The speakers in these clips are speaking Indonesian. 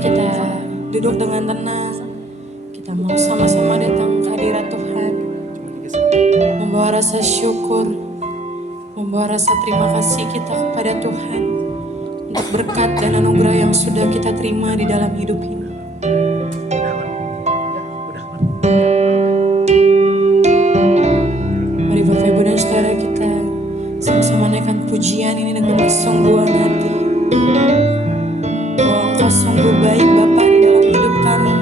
kita duduk dengan tenang. Kita mau sama-sama datang ke hadirat Tuhan, membawa rasa syukur, membawa rasa terima kasih kita kepada Tuhan untuk berkat dan anugerah yang sudah kita terima di dalam hidup ini. Mari Bapak Ibu dan Saudara, kita sama-sama naikkan pujian ini dengan kesungguhan hati. Bahwa Engkau sungguh baik Bapa di dalam hidup kami.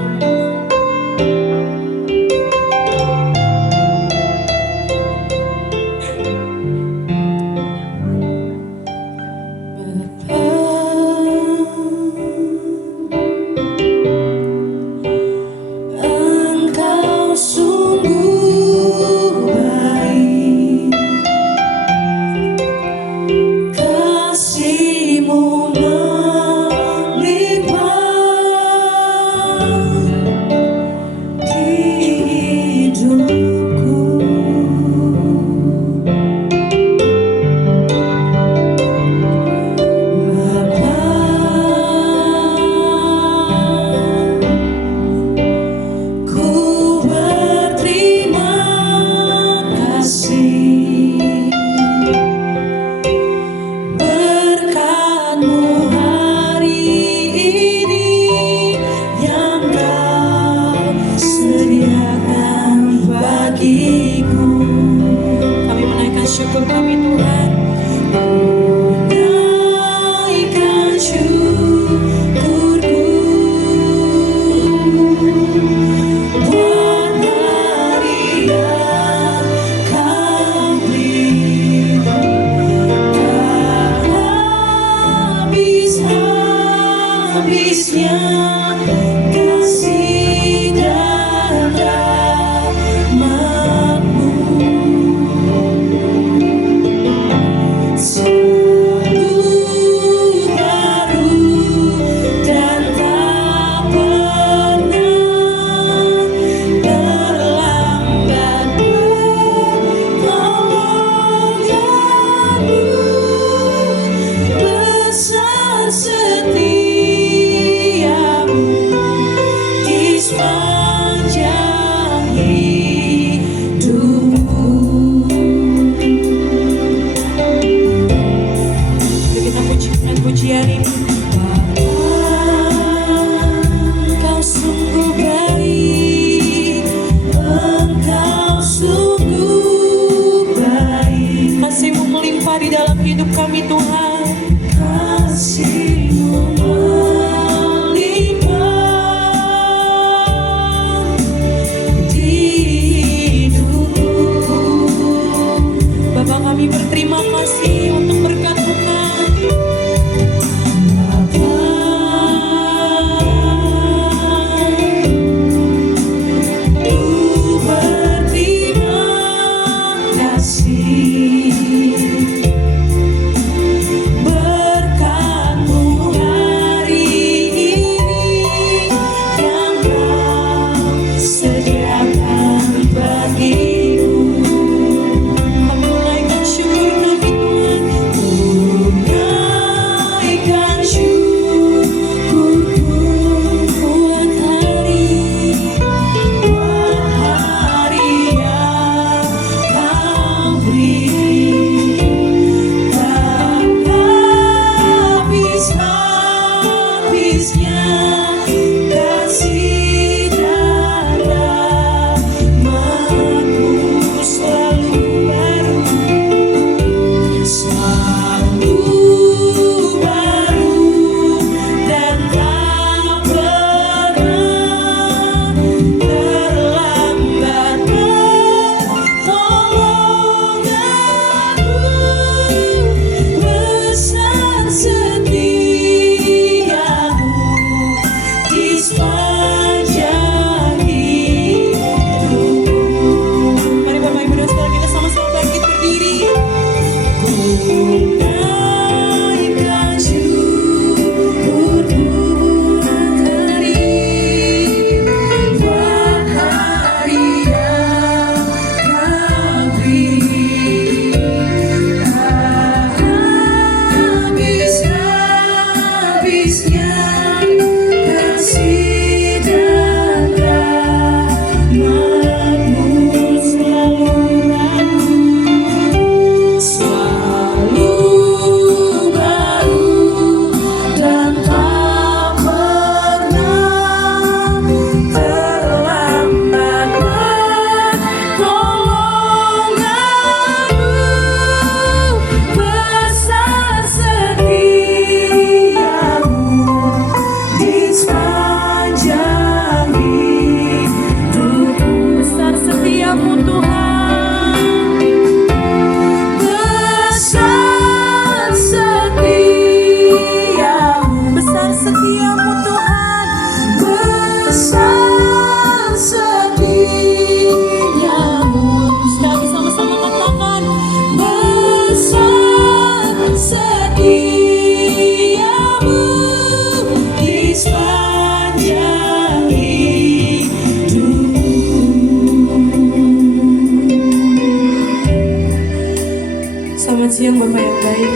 kasih yang Bapa yang baik,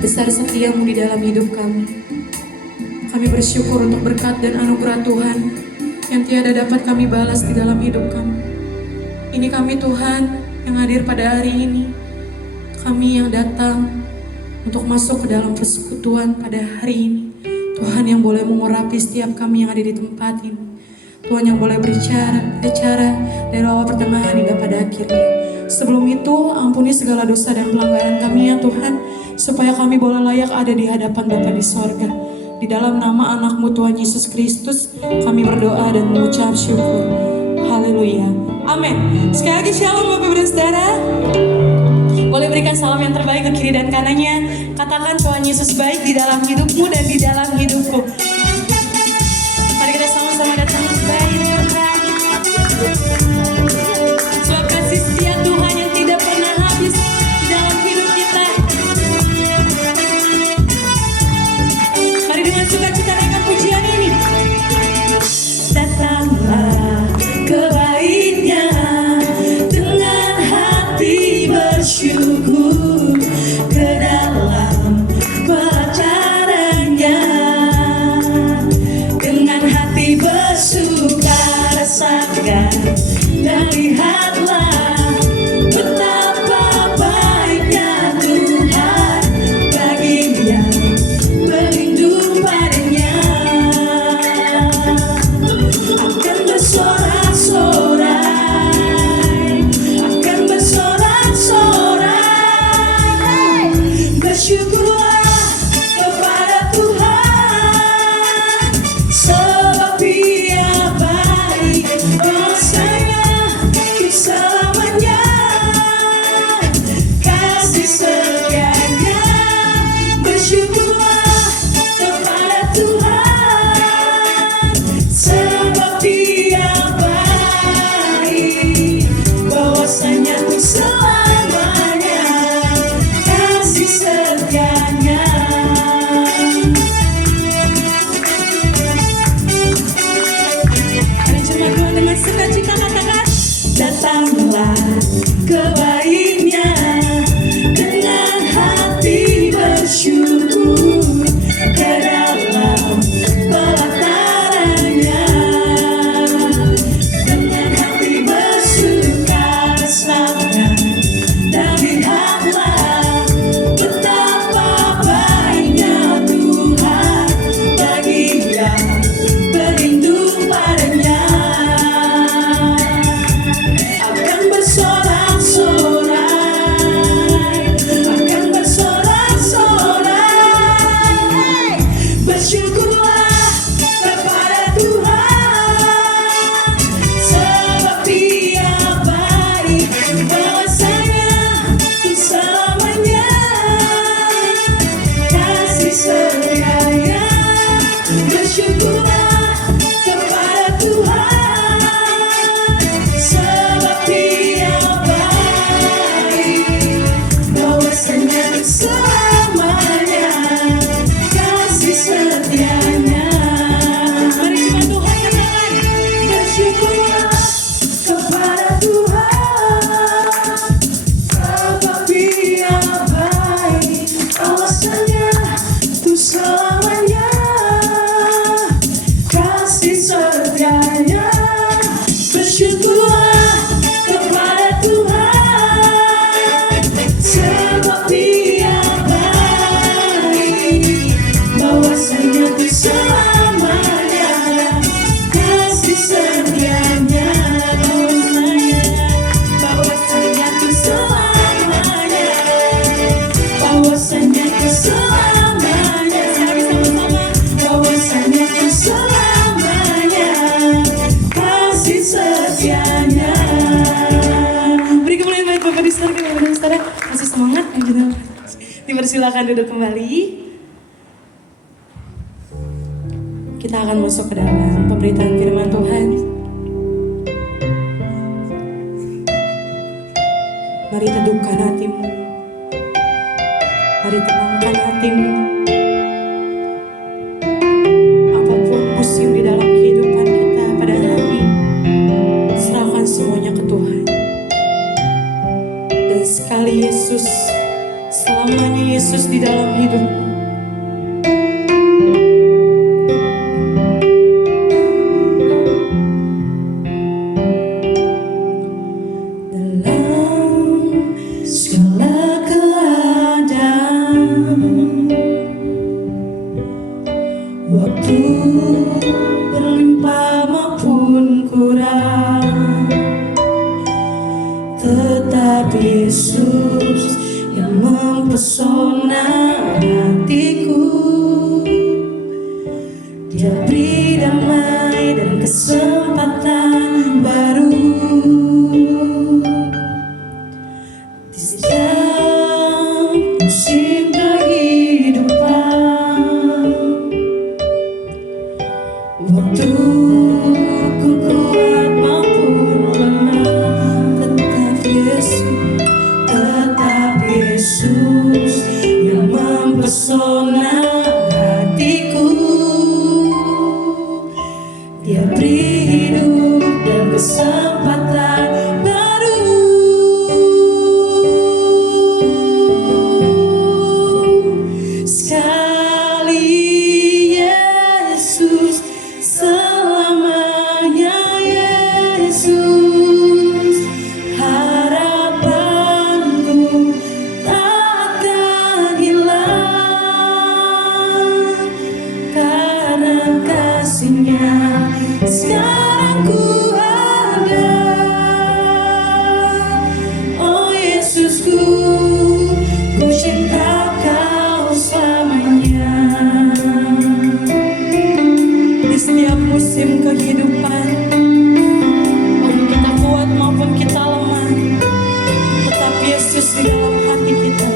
besar setia-Mu di dalam hidup kami. Kami bersyukur untuk berkat dan anugerah Tuhan yang tiada dapat kami balas di dalam hidup kami. Ini kami Tuhan yang hadir pada hari ini. Kami yang datang untuk masuk ke dalam persekutuan pada hari ini. Tuhan yang boleh mengurapi setiap kami yang ada di tempat ini. Tuhan yang boleh berbicara dari awal pertengahan hingga pada akhirnya. Sebelum itu, ampuni segala dosa dan pelanggaran kami ya Tuhan, supaya kami boleh layak ada di hadapan Bapa di sorga. Di dalam nama anak-Mu Tuhan Yesus Kristus, kami berdoa dan mengucap syukur. Haleluya. Amin. Sekali lagi shalom Bapak Ibu dan Saudara. Boleh berikan salam yang terbaik ke kiri dan kanannya. Katakan Tuhan Yesus baik di dalam hidupmu dan di dalam hidupku. Mari kita sama-sama datang baik Tuhan. Sebab kasih setia Tuhan yang tidak pernah habis di dalam hidup kita. Mari dengan sukacita naikkan pujian ini. Datanglah ke baitnya dengan hati bersyukur, ke dalam pelajarannya dengan hati bersuka rasakan dan lihatlah betapa baiknya Tuhan bagi yang berlindung padanya. Akan bersorak-sorai, akan bersorak-sorai, bersyukurlah kepada Tuhan, sebab Dia baik, bahwasanya untuk selamanya kasih setianya. Bersyukurlah kepada Tuhan, sebab Dia baik, bahwasanya untuk selamanya kasih setianya. Mari jemaat Tuhan dengan sukacita katakan, datanglah ke baitnya dengan hati bersyukur, ke dalam pelatarannya dengan hati bersuka rasakan dan lihatlah betapa baiknya Tuhan bagi yang berlindung padanya. Akan bersorak-sorai, akan bersorak-sorai, bersyukurlah kepada Tuhan, sebab Dia baik, bahwasanya untuk selamanya kasih setianya. Bersyukurlah kepada Tuhan, sebab Dia baik, bahwasanya untuk selamanya kasih setianya. Mari jemaat Tuhan katakan, bersyukurlah kepada Tuhan, sebab Dia baik, bahwasanya untuk selamanya kasih setianya. Bersyukurlah kepada Tuhan, sebab Dia baik, bahwasanya untuk selamanya kasih setianya. Bahwasanya untuk selamanya, bahwasanya untuk selamanya. Sekali sama-sama, bahwasanya untuk selamanya kasih setianya. Beri kemuliaan bagi Bapak di surga, Bapak dan Saudara. Masih semangat? Dipersilakan duduk kembali. Kita akan masuk ke dalam pemberitaan firman Tuhan. Mari teduhkan hatimu. Mari tenangkan hatimu. Apapun musim di dalam kehidupan kita pada hari ini, serahkan semuanya ke Tuhan. Dan sekali Yesus Waktu berlimpah maupun kurang, tetap Yesus yang mempesona hatiku. Dia beri damai dan kesempatan baru di setiap musim kehidupan. Waktu ku kuat maupun lemah, tetap Yesus yang mempesona hatiku. Dia beri hidup dan kesempatan baru. Sekali Yesus, selamanya Yesus. Harapanku takkan hilang karena kasih-Nya. Sekarang ku ada, oh Yesusku, ku cinta Kau selamanya. Di setiap musim kehidupan, maupun kita kuat maupun kita lemah, tetap Yesus di dalam hati kita.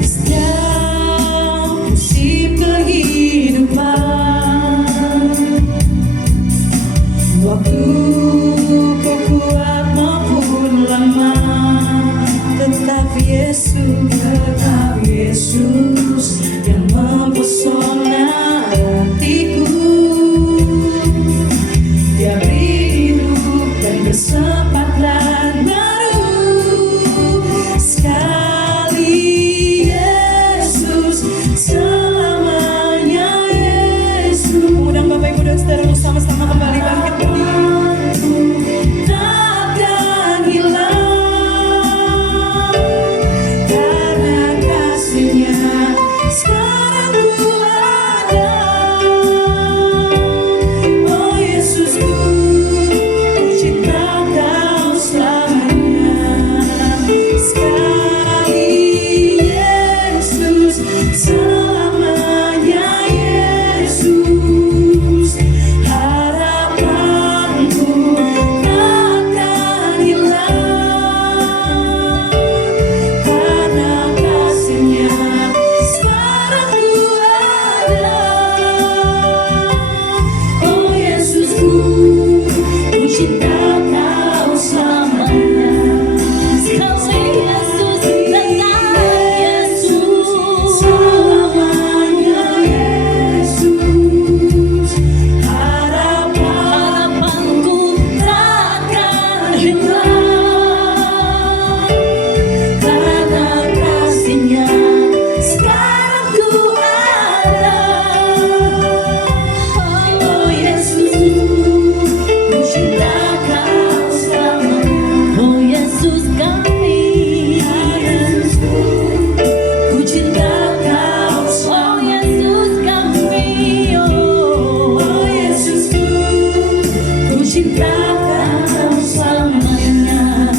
Di setiap musim kehidupan, waktu ku kuat maupun lemah, tetap Yesus yang mempesona hatiku. Dia beri hidup dan kesempatan baru. Sekali Yesus, selamanya Yesus. Mengundang Bapak Ibu dan Saudara sama-sama kembali bangkit berdiri. Takkan hilang karena kasih-Nya. Sekarang ku ada, oh Yesusku, ku cinta Kau selamanya. Sekali Yesus, selamanya Yesus. Harapanku takkan hilang karena kasih-Nya. Sekarang ku ada, oh Yesusku, ku cinta Kau selamanya. Sekali Yesus, tetap Yesus, selamanya Yesus. Harapanku takkan hilang karena kasih-Nya. Sekarang ku ada, oh Yesusku, ku cinta Kau selamanya. Oh Yesus kami, Yesusku, ku cinta Kau selamanya. Oh Yesus kami, oh Yesusku, ku cinta Kau selamanya.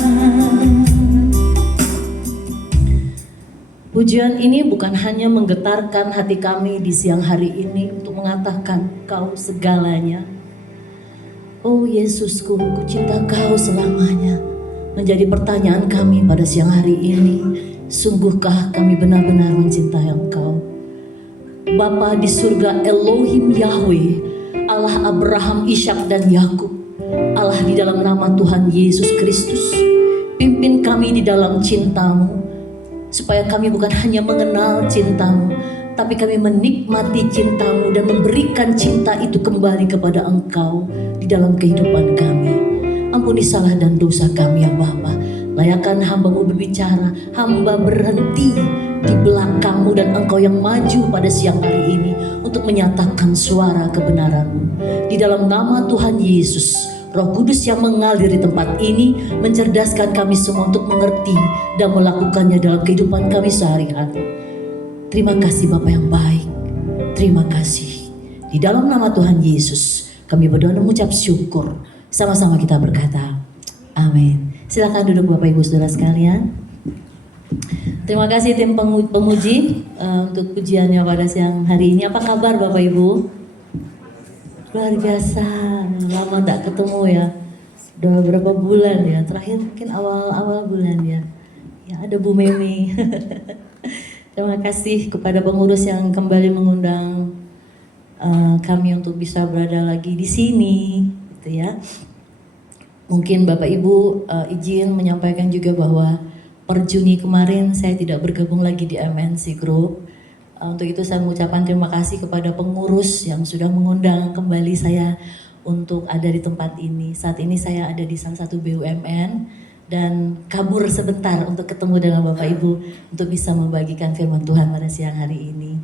Pujian ini bukan hanya menggetarkan hati kami di siang hari ini untuk mengatakan Kau segalanya. Oh Yesusku, ku cinta Kau selamanya. Menjadi pertanyaan kami pada siang hari ini. Sungguhkah kami benar-benar mencintai Engkau? Bapa di surga, Elohim Yahweh, Allah Abraham, Ishak dan Yakub, Allah di dalam nama Tuhan Yesus Kristus, pimpin kami di dalam cinta-Mu, supaya kami bukan hanya mengenal cinta-Mu, tapi kami menikmati cinta-Mu dan memberikan cinta itu kembali kepada Engkau di dalam kehidupan kami. Ampuni salah dan dosa kami ya Bapa. Layakkan hamba-Mu berbicara, hamba berhenti di belakang-Mu dan Engkau yang maju pada siang hari ini untuk menyatakan suara kebenaran-Mu. Di dalam nama Tuhan Yesus, Roh Kudus yang mengalir di tempat ini mencerdaskan kami semua untuk mengerti dan melakukannya dalam kehidupan kami sehari-hari. Terima kasih Bapa yang baik. Di dalam nama Tuhan Yesus, kami berdoa dan mengucap syukur. Sama-sama kita berkata, amin. Silakan duduk Bapak Ibu Saudara sekalian. Terima kasih tim pemuji untuk pujiannya pada siang hari ini. Apa kabar Bapak Ibu? Luar biasa, lama tak ketemu ya. Udah berapa bulan ya, terakhir mungkin awal-awal bulan ya. Ya ada Bu Meme. Terima kasih kepada pengurus yang kembali mengundang kami untuk bisa berada lagi di sini, gitu ya. Mungkin Bapak Ibu izin menyampaikan juga bahwa per Juni kemarin saya tidak bergabung lagi di MNC Group. Untuk itu saya mengucapkan terima kasih kepada pengurus yang sudah mengundang kembali saya untuk ada di tempat ini. Saat ini saya ada di salah satu BUMN dan kabur sebentar untuk ketemu dengan Bapak Ibu untuk bisa membagikan firman Tuhan pada siang hari ini.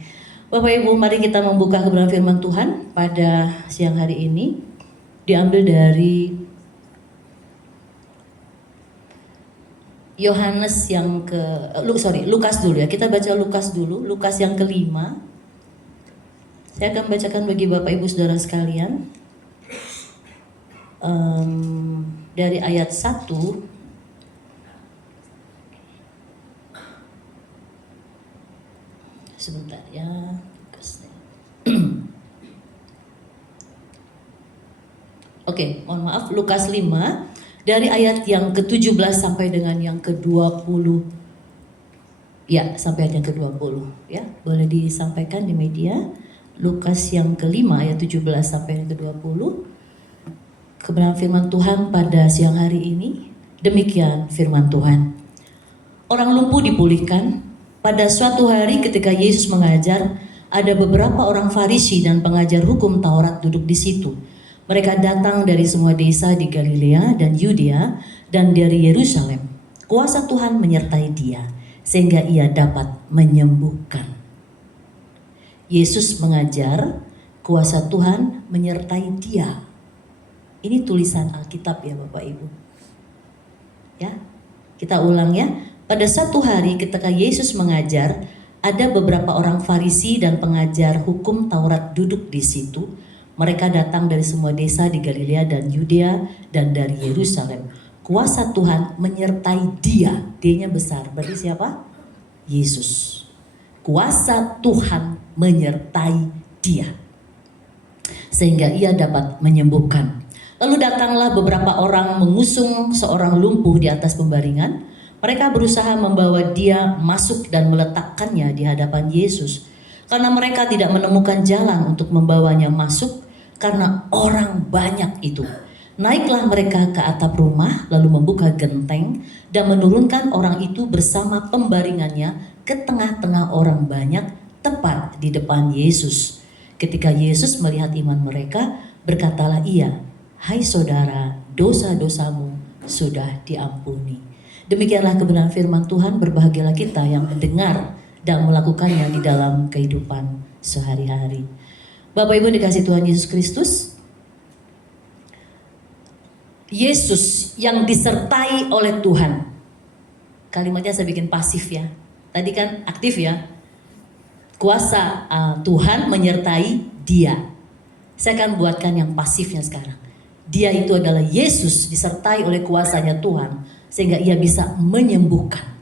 Bapak Ibu, mari kita membuka kebenaran firman Tuhan pada siang hari ini. Diambil dari Yohanes yang Lukas dulu ya. Kita baca Lukas dulu, Lukas yang kelima. Saya akan bacakan bagi Bapak Ibu Saudara sekalian. Dari ayat 1 sebentar ya. Oke, mohon maaf, Lukas 5 dari ayat yang ke-17 sampai dengan yang ke-20. Ya, sampai ayat yang ke-20 ya. Boleh disampaikan di media. Lukas yang kelima ayat 17 sampai yang ke-20. Kebenaran firman Tuhan pada siang hari ini. Demikian firman Tuhan. Orang lumpuh dipulihkan. Pada suatu hari ketika Yesus mengajar, ada beberapa orang Farisi dan pengajar hukum Taurat duduk di situ. Mereka datang dari semua desa di Galilea dan Yudea dan dari Yerusalem. Kuasa Tuhan menyertai dia sehingga ia dapat menyembuhkan. Yesus mengajar, kuasa Tuhan menyertai dia. Ini tulisan Alkitab ya Bapak Ibu. Ya, kita ulang ya. Pada satu hari ketika Yesus mengajar, ada beberapa orang Farisi dan pengajar hukum Taurat duduk di situ. Mereka datang dari semua desa di Galilea dan Yudea dan dari Yerusalem. Kuasa Tuhan menyertai dia. D-nya besar. Berarti siapa? Yesus. Kuasa Tuhan menyertai dia. Sehingga ia dapat menyembuhkan. Lalu datanglah beberapa orang mengusung seorang lumpuh di atas pembaringan. Mereka berusaha membawa dia masuk dan meletakkannya di hadapan Yesus. Karena mereka tidak menemukan jalan untuk membawanya masuk karena orang banyak itu. Naiklah mereka ke atap rumah lalu membuka genteng dan menurunkan orang itu bersama pembaringannya ke tengah-tengah orang banyak tepat di depan Yesus. Ketika Yesus melihat iman mereka, berkatalah ia, "Hai saudara, dosa-dosamu sudah diampuni." Demikianlah kebenaran firman Tuhan. Berbahagialah kita yang mendengar dan melakukannya di dalam kehidupan sehari-hari. Bapak Ibu dikasih Tuhan Yesus Kristus, Yesus yang disertai oleh Tuhan. Kalimatnya saya bikin pasif ya. Tadi kan aktif ya. Kuasa Tuhan menyertai dia. Saya akan buatkan yang pasifnya sekarang. Dia itu adalah Yesus disertai oleh kuasanya Tuhan sehingga ia bisa menyembuhkan.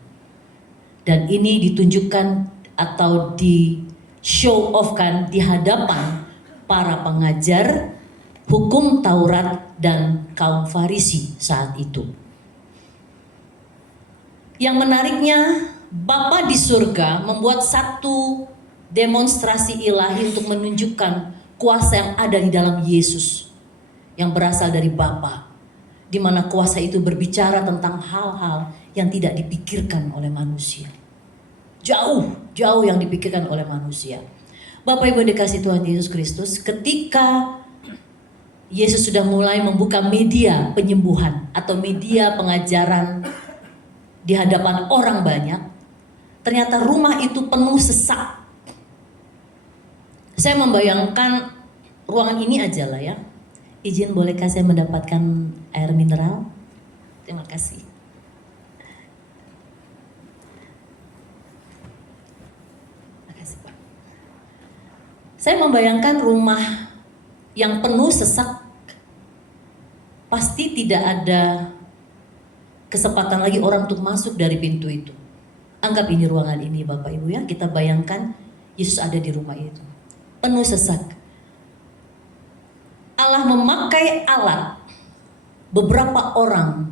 Dan ini ditunjukkan atau di show off kan di hadapan para pengajar hukum Taurat dan kaum Farisi saat itu. Yang menariknya, Bapa di surga membuat satu demonstrasi ilahi untuk menunjukkan kuasa yang ada di dalam Yesus yang berasal dari Bapa, di mana kuasa itu berbicara tentang hal-hal yang tidak dipikirkan oleh manusia. Jauh yang dipikirkan oleh manusia. Bapak Ibu dikasih Tuhan Yesus Kristus, ketika Yesus sudah mulai membuka media penyembuhan atau media pengajaran di hadapan orang banyak, ternyata rumah itu penuh sesak. Saya membayangkan ruangan ini aja lah ya. Izin bolehkah saya mendapatkan air mineral? Terima kasih. Saya membayangkan rumah yang penuh sesak, pasti tidak ada kesempatan lagi orang untuk masuk dari pintu itu. Anggap ini ruangan ini Bapak Ibu ya, kita bayangkan Yesus ada di rumah itu. Penuh sesak. Allah memakai alat beberapa orang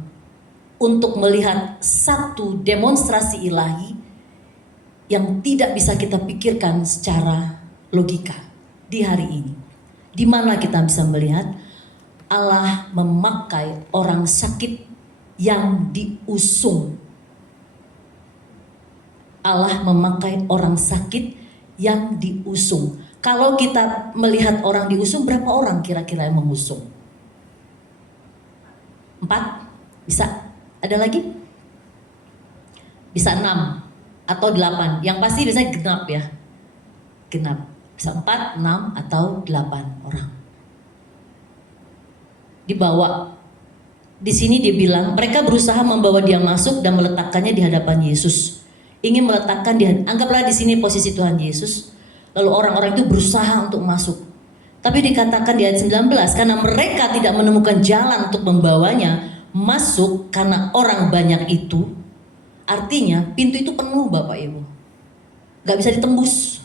untuk melihat satu demonstrasi ilahi yang tidak bisa kita pikirkan secara logika di hari ini. Di mana kita bisa melihat Allah memakai orang sakit yang diusung. Allah memakai orang sakit yang diusung. Kalau kita melihat orang diusung, berapa orang kira-kira yang mengusung? 4? Bisa? Ada lagi? Bisa 6 atau 8. Yang pasti biasanya genap ya. Genap. Bisa 4, 6 atau 8 orang. Dibawa. Di sini dia bilang mereka berusaha membawa dia masuk dan meletakkannya di hadapan Yesus. Ingin meletakkan dia, anggaplah di sini posisi Tuhan Yesus. Lalu orang-orang itu berusaha untuk masuk. Tapi dikatakan di ayat 19, karena mereka tidak menemukan jalan untuk membawanya masuk karena orang banyak itu. Artinya pintu itu penuh Bapak Ibu. Gak bisa ditembus.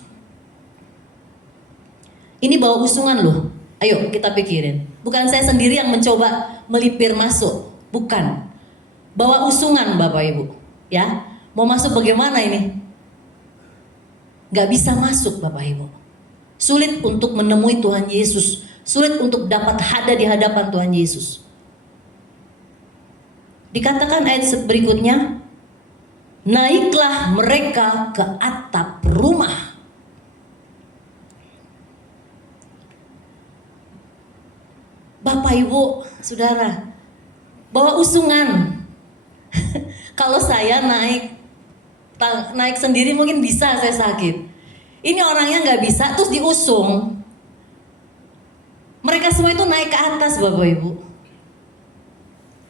Ini bawa usungan loh. Ayo kita pikirin. Bukan saya sendiri yang mencoba melipir masuk. Bukan. Bawa usungan Bapak Ibu. Ya. Mau masuk bagaimana ini? Gak bisa masuk Bapak Ibu. Sulit untuk menemui Tuhan Yesus. Sulit untuk dapat ada di hadapan Tuhan Yesus. Dikatakan ayat berikutnya, naiklah mereka ke atap rumah. Bapak Ibu, Saudara, bawa usungan. Kalau saya naik sendiri mungkin bisa saya sakit. Ini orangnya nggak bisa, terus diusung. Mereka semua itu naik ke atas Bapak Ibu.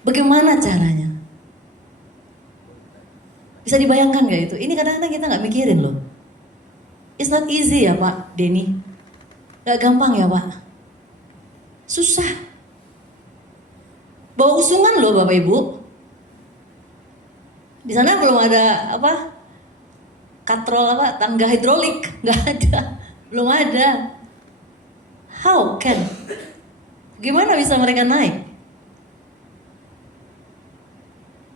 Bagaimana caranya? Bisa dibayangkan nggak itu? Ini kadang-kadang kita nggak mikirin loh. It's not easy ya Pak Denny. Nggak gampang ya Pak. Susah. Bawa usungan loh Bapak Ibu. Di sana belum ada katrol tangga hidrolik, nggak ada, belum ada. How can? Gimana bisa mereka naik?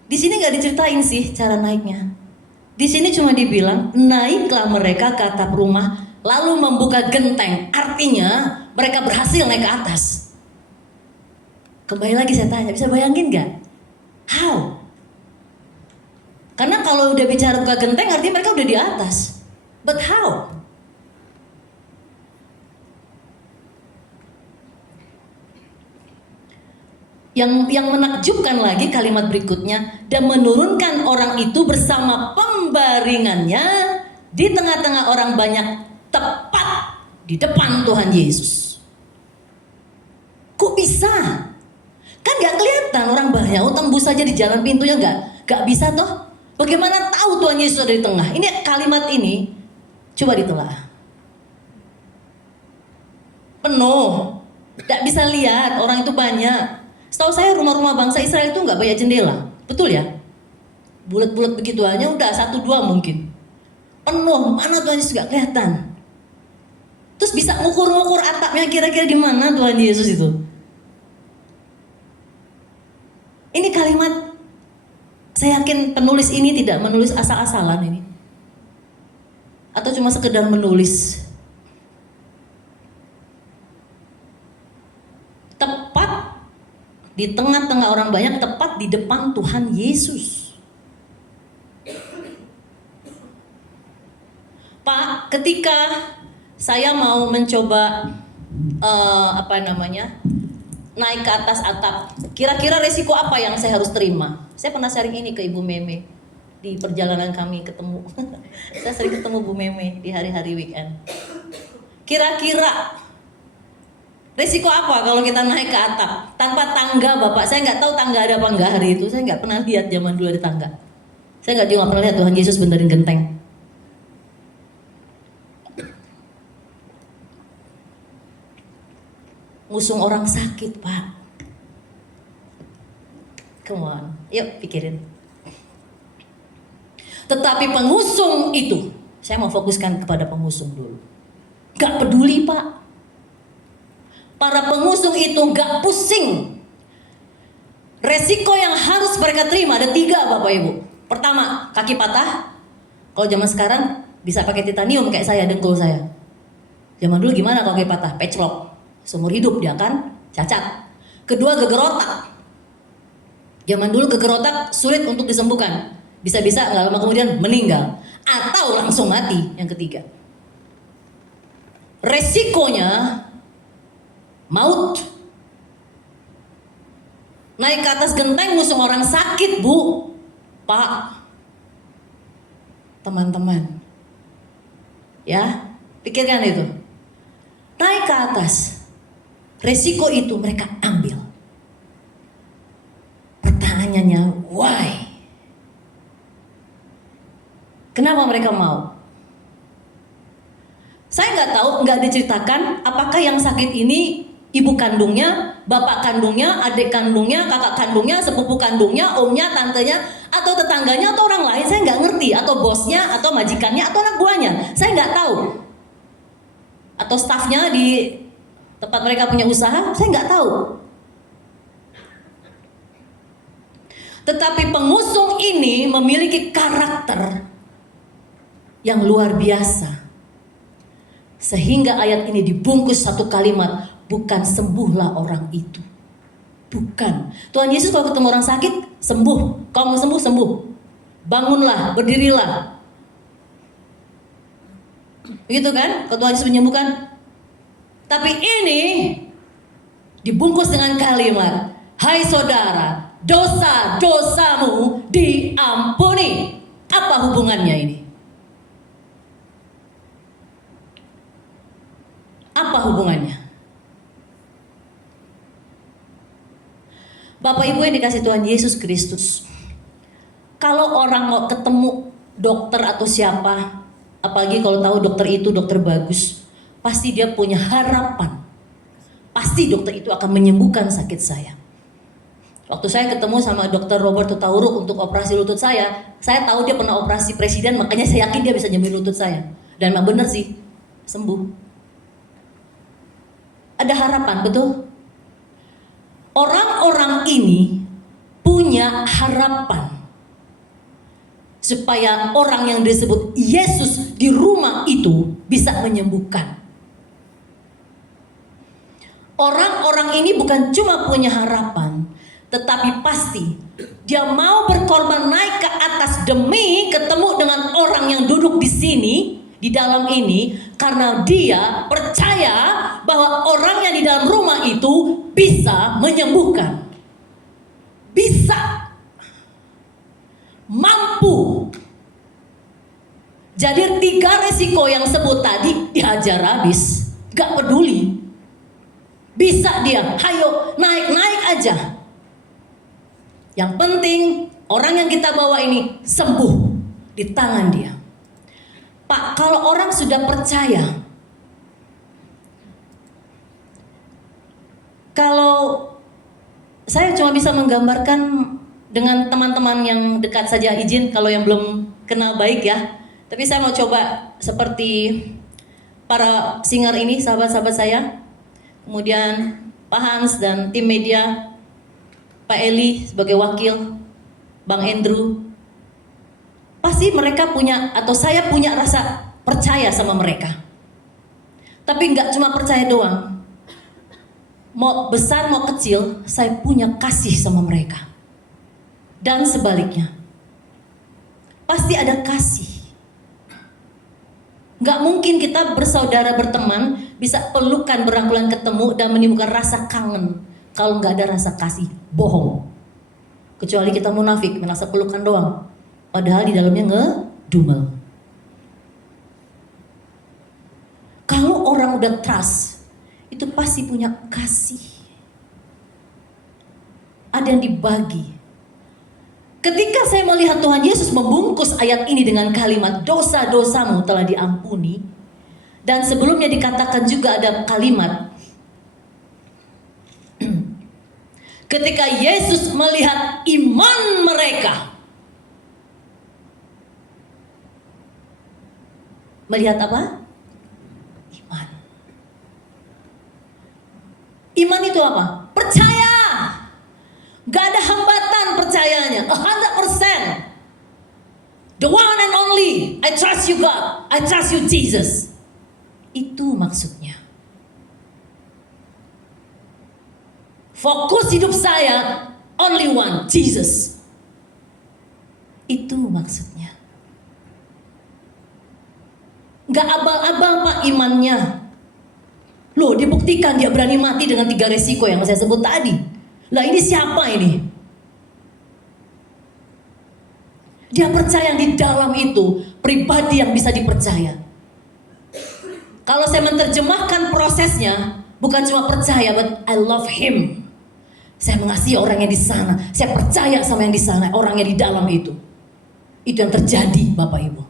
Di sini nggak diceritain sih cara naiknya. Di sini cuma dibilang naiklah mereka ke atap rumah lalu membuka genteng. Artinya mereka berhasil naik ke atas. Kembali lagi saya tanya, bisa bayangin nggak? How? Karena kalau udah bicara buka genteng artinya mereka udah di atas. But how? Yang menakjubkan lagi kalimat berikutnya, dan menurunkan orang itu bersama pembaringannya di tengah-tengah orang banyak tepat di depan Tuhan Yesus. Kok bisa? Kan gak kelihatan orang banyak, tembus saja di jalan pintunya gak bisa toh. Bagaimana tahu Tuhan Yesus ada di tengah? Ini kalimat ini coba ditelaah. Penuh, gak bisa lihat, orang itu banyak. Setahu saya rumah-rumah bangsa Israel itu nggak banyak jendela, betul ya? Bulat-bulat begitu aja, udah 1-2 mungkin. Penuh, mana Tuhan Yesus nggak kelihatan. Terus bisa ngukur-ngukur atapnya kira-kira di mana Tuhan Yesus itu? Ini kalimat, saya yakin penulis ini tidak menulis asal-asalan ini, atau cuma sekedar menulis. Di tengah-tengah orang banyak, tepat di depan Tuhan Yesus. Pak, ketika saya mau mencoba naik ke atas atap, kira-kira resiko apa yang saya harus terima? Saya pernah sharing ini ke Ibu Meme di perjalanan kami ketemu. Saya sering ketemu Bu Meme di hari-hari weekend. Kira-kira resiko apa kalau kita naik ke atap tanpa tangga Bapak? Saya nggak tahu tangga ada apa enggak hari itu. Saya nggak pernah lihat zaman dulu ada tangga. Saya juga nggak pernah lihat Tuhan Yesus benerin genteng. ngusung orang sakit, Pak. Come on, yuk pikirin. Tetapi pengusung itu, saya mau fokuskan kepada pengusung dulu. Gak peduli, Pak. Para pengusung itu gak pusing. Resiko yang harus mereka terima ada 3, Bapak Ibu. Pertama, kaki patah. Kalau zaman sekarang bisa pakai titanium kayak saya, dengkul saya. Zaman dulu gimana kalau kaki patah? Peclok. Seumur hidup dia kan cacat. Kedua, geger otak. Zaman dulu geger otak sulit untuk disembuhkan. Bisa-bisa nggak lama kemudian meninggal. Atau langsung mati, yang ketiga. Resikonya maut. Naik ke atas genteng ngusung orang sakit, Bu. Pak. Teman-teman. Ya, pikirkan itu. Naik ke atas. Resiko itu mereka ambil. Pertanyaannya, why? Kenapa mereka mau? Saya nggak tahu, nggak diceritakan apakah yang sakit ini ibu kandungnya, bapak kandungnya, adik kandungnya, kakak kandungnya, sepupu kandungnya, omnya, tantenya, atau tetangganya, atau orang lain. Saya nggak ngerti, atau bosnya, atau majikannya, atau anak buahnya. Saya nggak tahu. Atau stafnya di tempat mereka punya usaha, saya nggak tahu. Tetapi pengusung ini memiliki karakter yang luar biasa. Sehingga ayat ini dibungkus satu kalimat, bukan sembuhlah orang itu. Bukan. Tuhan Yesus kalau ketemu orang sakit, sembuh. Kalau mau sembuh, sembuh. Bangunlah, berdirilah. Begitu kan? Kalau Tuhan Yesus menyembuhkan. Tapi ini dibungkus dengan kalimat, hai saudara, dosa-dosamu diampuni. Apa hubungannya ini? Apa hubungannya? Bapak Ibu yang dikasih Tuhan Yesus Kristus, kalau orang mau ketemu dokter atau siapa, apalagi kalau tahu dokter itu dokter bagus, pasti dia punya harapan. Pasti dokter itu akan menyembuhkan sakit saya. Waktu saya ketemu sama dokter Roberto Tauruk untuk operasi lutut saya tahu dia pernah operasi presiden, makanya saya yakin dia bisa nyembuhin lutut saya. Dan memang benar sih, sembuh. Ada harapan, betul? Orang-orang ini punya harapan supaya orang yang disebut Yesus di rumah itu bisa menyembuhkan. Orang-orang ini bukan cuma punya harapan, tetapi pasti dia mau berkorban naik ke atas demi ketemu dengan orang yang duduk di sini, di dalam ini, karena dia percaya bahwa orang yang di dalam rumah itu bisa menyembuhkan. Bisa. Mampu. Jadi 3 resiko yang sebut tadi dihajar habis. Gak peduli. Bisa dia, hayo naik-naik aja. Yang penting orang yang kita bawa ini sembuh di tangan dia. Pak, kalau orang sudah percaya, kalau saya cuma bisa menggambarkan dengan teman-teman yang dekat saja, izin kalau yang belum kenal baik ya. Tapi saya mau coba seperti para singer ini, sahabat-sahabat saya. Kemudian Pak Hans dan tim media, Pak Eli sebagai wakil, Bang Andrew. Pasti mereka punya, atau saya punya rasa percaya sama mereka. Tapi nggak cuma percaya doang. Mau besar mau kecil, saya punya kasih sama mereka. Dan sebaliknya. Pasti ada kasih. Nggak mungkin kita bersaudara berteman, bisa pelukan berangkulan ketemu dan menimbulkan rasa kangen. Kalau nggak ada rasa kasih, bohong. Kecuali kita munafik, merasa pelukan doang. Padahal di dalamnya ngedumel. Kalau orang udah trust, itu pasti punya kasih. Ada yang dibagi. Ketika saya melihat Tuhan Yesus membungkus ayat ini dengan kalimat dosa-dosamu telah diampuni. Dan sebelumnya dikatakan juga ada kalimat ketika Yesus melihat iman mereka. Melihat apa? Iman. Iman itu apa? Percaya. Gak ada hambatan percayanya. 100%. The one and only. I trust you God. I trust you Jesus. Itu maksudnya. Fokus hidup saya only one, Jesus. Itu maksudnya. Gak abal-abal Pak imannya. Loh, dibuktikan dia berani mati dengan 3 resiko yang saya sebut tadi. Lah ini siapa ini? Dia percaya yang di dalam itu pribadi yang bisa dipercaya. Kalau saya menerjemahkan prosesnya, bukan cuma percaya, but I love him. Saya mengasihi orang yang di sana. Saya percaya sama yang di sana, orang yang di dalam itu. Itu yang terjadi, Bapak Ibu.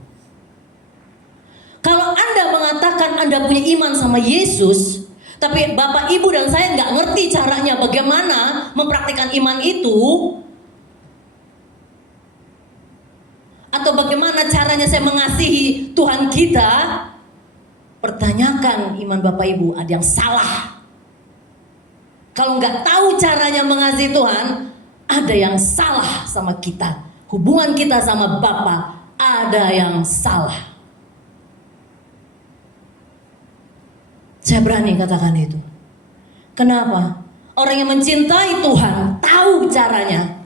Kalau Anda mengatakan Anda punya iman sama Yesus, tapi Bapak Ibu dan saya nggak ngerti caranya bagaimana mempraktikkan iman itu, atau bagaimana caranya saya mengasihi Tuhan kita, pertanyakan iman Bapak Ibu, ada yang salah. Kalau nggak tahu caranya mengasihi Tuhan, ada yang salah sama kita. Hubungan kita sama Bapa ada yang salah. Saya berani katakan itu. Kenapa? Orang yang mencintai Tuhan tahu caranya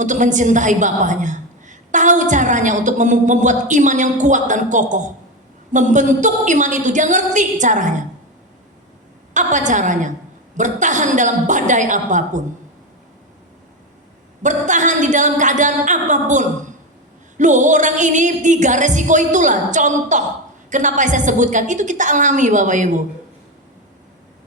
untuk mencintai Bapaknya. Tahu caranya untuk membuat iman yang kuat dan kokoh. Membentuk iman itu, dia ngerti caranya. Apa caranya? Bertahan dalam badai apapun. Bertahan di dalam keadaan apapun. Loh, orang ini 3 resiko itulah contoh. Kenapa saya sebutkan? Itu kita alami Bapak Ibu.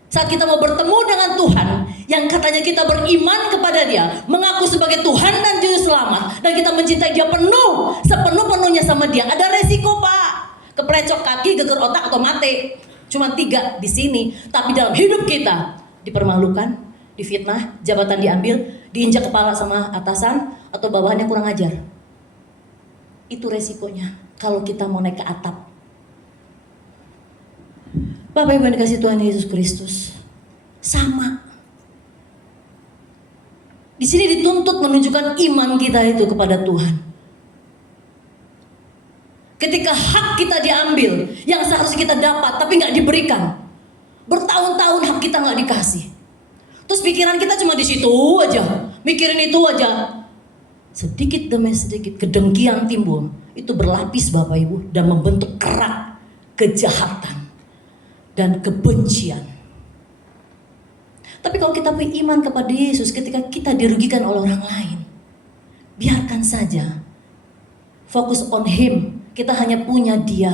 Saat kita mau bertemu dengan Tuhan, yang katanya kita beriman kepada Dia, mengaku sebagai Tuhan dan Juru Selamat, dan kita mencintai Dia penuh, sepenuh-penuhnya sama Dia, ada resiko Pak. Keplecok kaki, geger otak, atau mati. Cuma 3 di sini. Tapi dalam hidup kita, dipermalukan, difitnah, jabatan diambil, diinjak kepala sama atasan, atau bawahannya kurang ajar. Itu resikonya kalau kita mau naik ke atap. Bapak Ibu yang dikasih Tuhan Yesus Kristus, sama. Di sini dituntut menunjukkan iman kita itu kepada Tuhan. Ketika hak kita diambil, yang seharusnya kita dapat tapi nggak diberikan, bertahun-tahun hak kita nggak dikasih. Terus pikiran kita cuma di situ aja, mikirin itu aja. Sedikit demi sedikit kedengkian timbul, itu berlapis Bapak Ibu dan membentuk kerak kejahatan dan kebencian. Tapi kalau kita punya iman kepada Yesus, ketika kita dirugikan oleh orang lain, biarkan saja. Fokus on Him. Kita hanya punya Dia.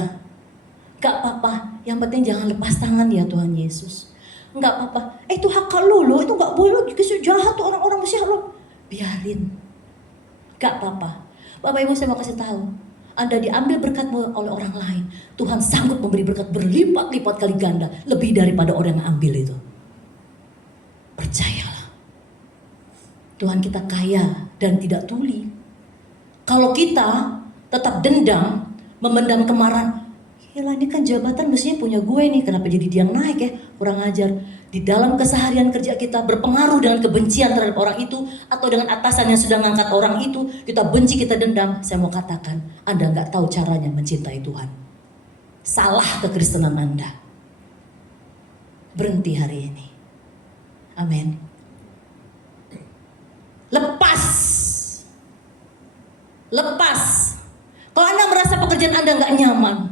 Gak apa-apa, yang penting jangan lepas tangan ya Tuhan Yesus. Gak apa-apa, itu hak lu loh, itu gak boleh, itu jahat tuh orang-orang Mesir loh. Biarin. Gak apa-apa. Bapak Ibu saya mau kasih tahu, Anda diambil berkatmu oleh orang lain, Tuhan sanggup memberi berkat berlipat-lipat kali ganda, lebih daripada orang yang ambil itu. Percayalah, Tuhan kita kaya dan tidak tuli. Kalau kita tetap dendam, memendam kemarahan, gila ini kan jabatan mestinya punya gue nih, kenapa jadi dia yang naik ya, kurang ajar. Di dalam keseharian kerja kita berpengaruh dengan kebencian terhadap orang itu, atau dengan atasan yang sudah mengangkat orang itu, kita benci, kita dendam. Saya mau katakan, Anda gak tahu caranya mencintai Tuhan. Salah kekristenan Anda. Berhenti hari ini. Amin. Lepas. Kalau Anda merasa pekerjaan Anda gak nyaman,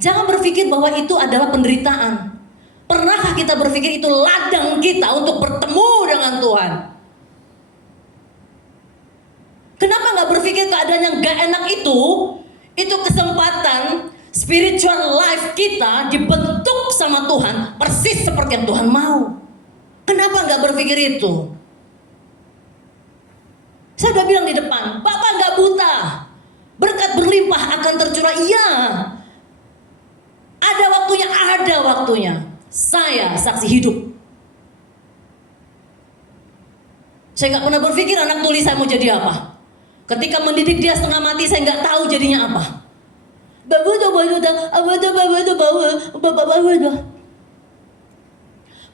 jangan berpikir bahwa itu adalah penderitaan. Pernahkah kita berpikir itu ladang kita untuk bertemu dengan Tuhan? Kenapa gak berpikir keadaan yang gak enak itu kesempatan spiritual life kita dibentuk sama Tuhan persis seperti yang Tuhan mau. Kenapa gak berpikir itu? Saya udah bilang di depan, Bapak gak buta. Berkat berlimpah akan tercurah. Iya. Ada waktunya. Saya saksi hidup. Saya nggak pernah berpikir anak tuli saya mau jadi apa. Ketika mendidik dia setengah mati, saya nggak tahu jadinya apa.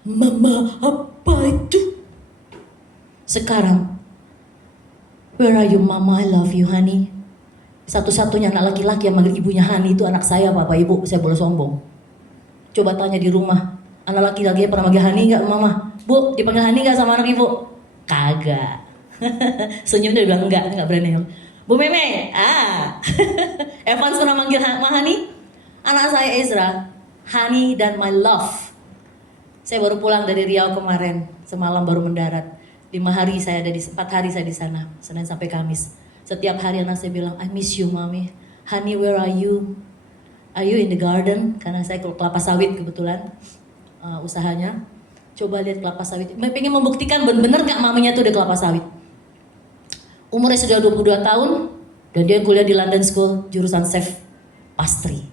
Mama apa itu? Sekarang, where are you mama, I love you honey. Satu-satunya anak laki-laki yang manggil ibunya honey itu anak saya, Bapak Ibu. Saya boleh sombong. Coba tanya di rumah, anak laki-laki pernah manggil honey nggak mama? Bu, dipanggil honey nggak sama anak ibu? Kagak. Senyum dia bilang enggak berani. Bu Meme, Evans pernah manggil honey? Anak saya Ezra, honey dan my love. Saya baru pulang dari Riau kemarin, semalam baru mendarat. 4 hari saya di sana, Senin sampai Kamis. Setiap hari anak saya bilang, I miss you mami. Honey, where are you? Are you in the garden? Karena saya kelapa sawit kebetulan usahanya. Coba lihat kelapa sawit. Pengen membuktikan benar nggak mamanya tuh ada kelapa sawit. Umurnya sudah 22 tahun dan dia kuliah di London School jurusan chef pastry.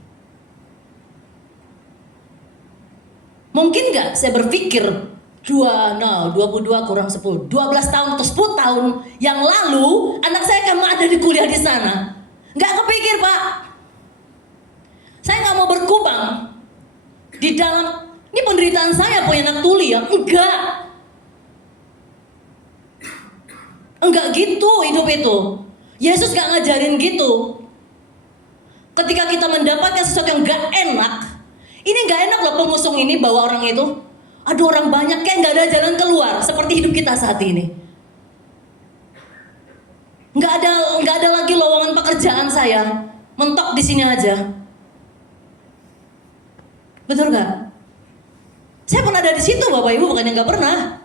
Mungkin nggak saya berpikir 22 kurang 10, 12 tahun atau 10 tahun yang lalu anak saya akan ada di kuliah di sana. Nggak kepikir Pak. Saya nggak mau berkubang di dalam, ini penderitaan saya punya anak tuli ya. Enggak gitu hidup itu. Yesus gak ngajarin gitu. Ketika kita mendapatkan sesuatu yang gak enak, ini gak enak loh pengusung ini bawa orang itu. Ada orang banyak kayak gak ada jalan keluar seperti hidup kita saat ini. Gak ada lagi lowongan pekerjaan saya. Mentok di sini aja. Betul gak? Saya pernah ada di situ Bapak Ibu, bukan yang gak pernah.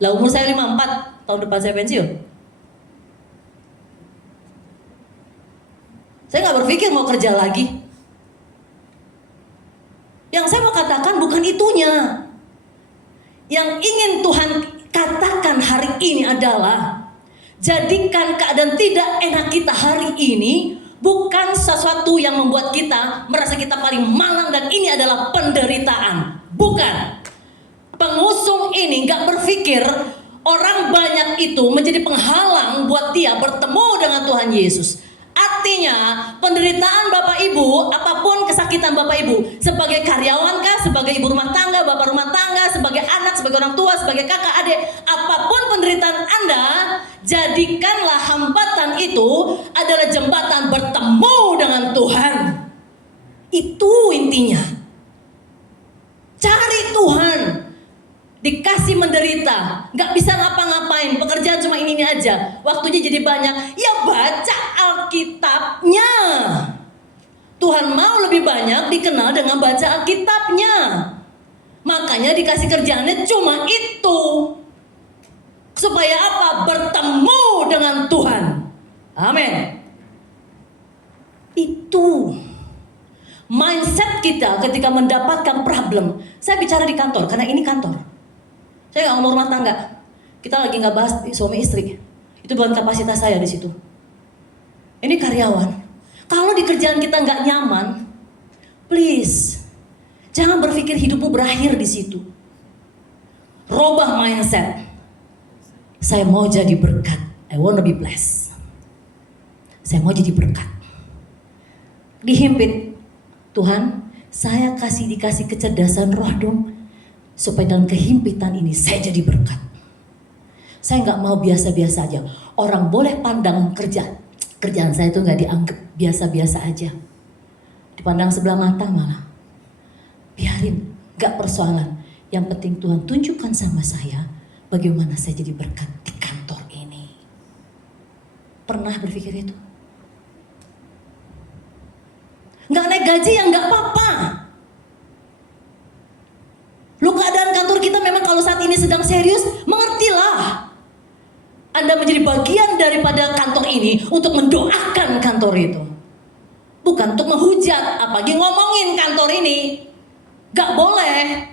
Lah umur saya 54, tahun depan saya pensiun. Saya gak berpikir mau kerja lagi. Yang saya mau katakan bukan itunya. Yang ingin Tuhan katakan hari ini adalah, jadikan keadaan tidak enak kita hari ini bukan sesuatu yang membuat kita merasa kita paling malang dan ini adalah penderitaan. Bukan. Pengusung ini gak berpikir orang banyak itu menjadi penghalang buat dia bertemu dengan Tuhan Yesus. Artinya penderitaan Bapak Ibu, apapun kesakitan Bapak Ibu, sebagai karyawan kah, sebagai ibu rumah tangga, bapak rumah tangga, sebagai anak, sebagai orang tua, sebagai kakak, adik, apapun penderitaan Anda, jadikanlah hambatan itu adalah jembatan bertemu dengan Tuhan. Itu intinya. Cari Tuhan. Dikasih menderita, gak bisa ngapa-ngapain, pekerjaan cuma ini aja, waktunya jadi banyak, ya baca Alkitabnya. Tuhan mau lebih banyak dikenal dengan baca Alkitabnya. Makanya dikasih kerjaannya cuma itu. Supaya apa? Bertemu dengan Tuhan. Amin. Itu mindset kita ketika mendapatkan problem. Saya bicara di kantor, karena ini kantor. Saya nggak ngomong rumah tangga. Kita lagi nggak bahas suami istri. Itu bukan kapasitas saya di situ. Ini karyawan. Kalau di kerjaan kita nggak nyaman, please jangan berpikir hidupmu berakhir di situ. Robah mindset. Saya mau jadi berkat. I wanna be blessed. Saya mau jadi berkat. Dihimpit. Tuhan, saya dikasih kecerdasan roh dong. Supaya dalam kehimpitan ini saya jadi berkat. Saya nggak mau biasa-biasa aja. Orang boleh pandang kerjaan saya itu nggak dianggap biasa-biasa aja. Dipandang sebelah mata malah. Biarin, nggak persoalan. Yang penting Tuhan tunjukkan sama saya bagaimana saya jadi berkat di kantor ini. Pernah berpikir itu? Nggak naik gaji yang nggak apa-apa. Lu keadaan kantor kita memang kalau saat ini sedang serius, mengertilah. Anda menjadi bagian daripada kantor ini untuk mendoakan kantor itu. Bukan untuk menghujat, apalagi ngomongin kantor ini. Gak boleh.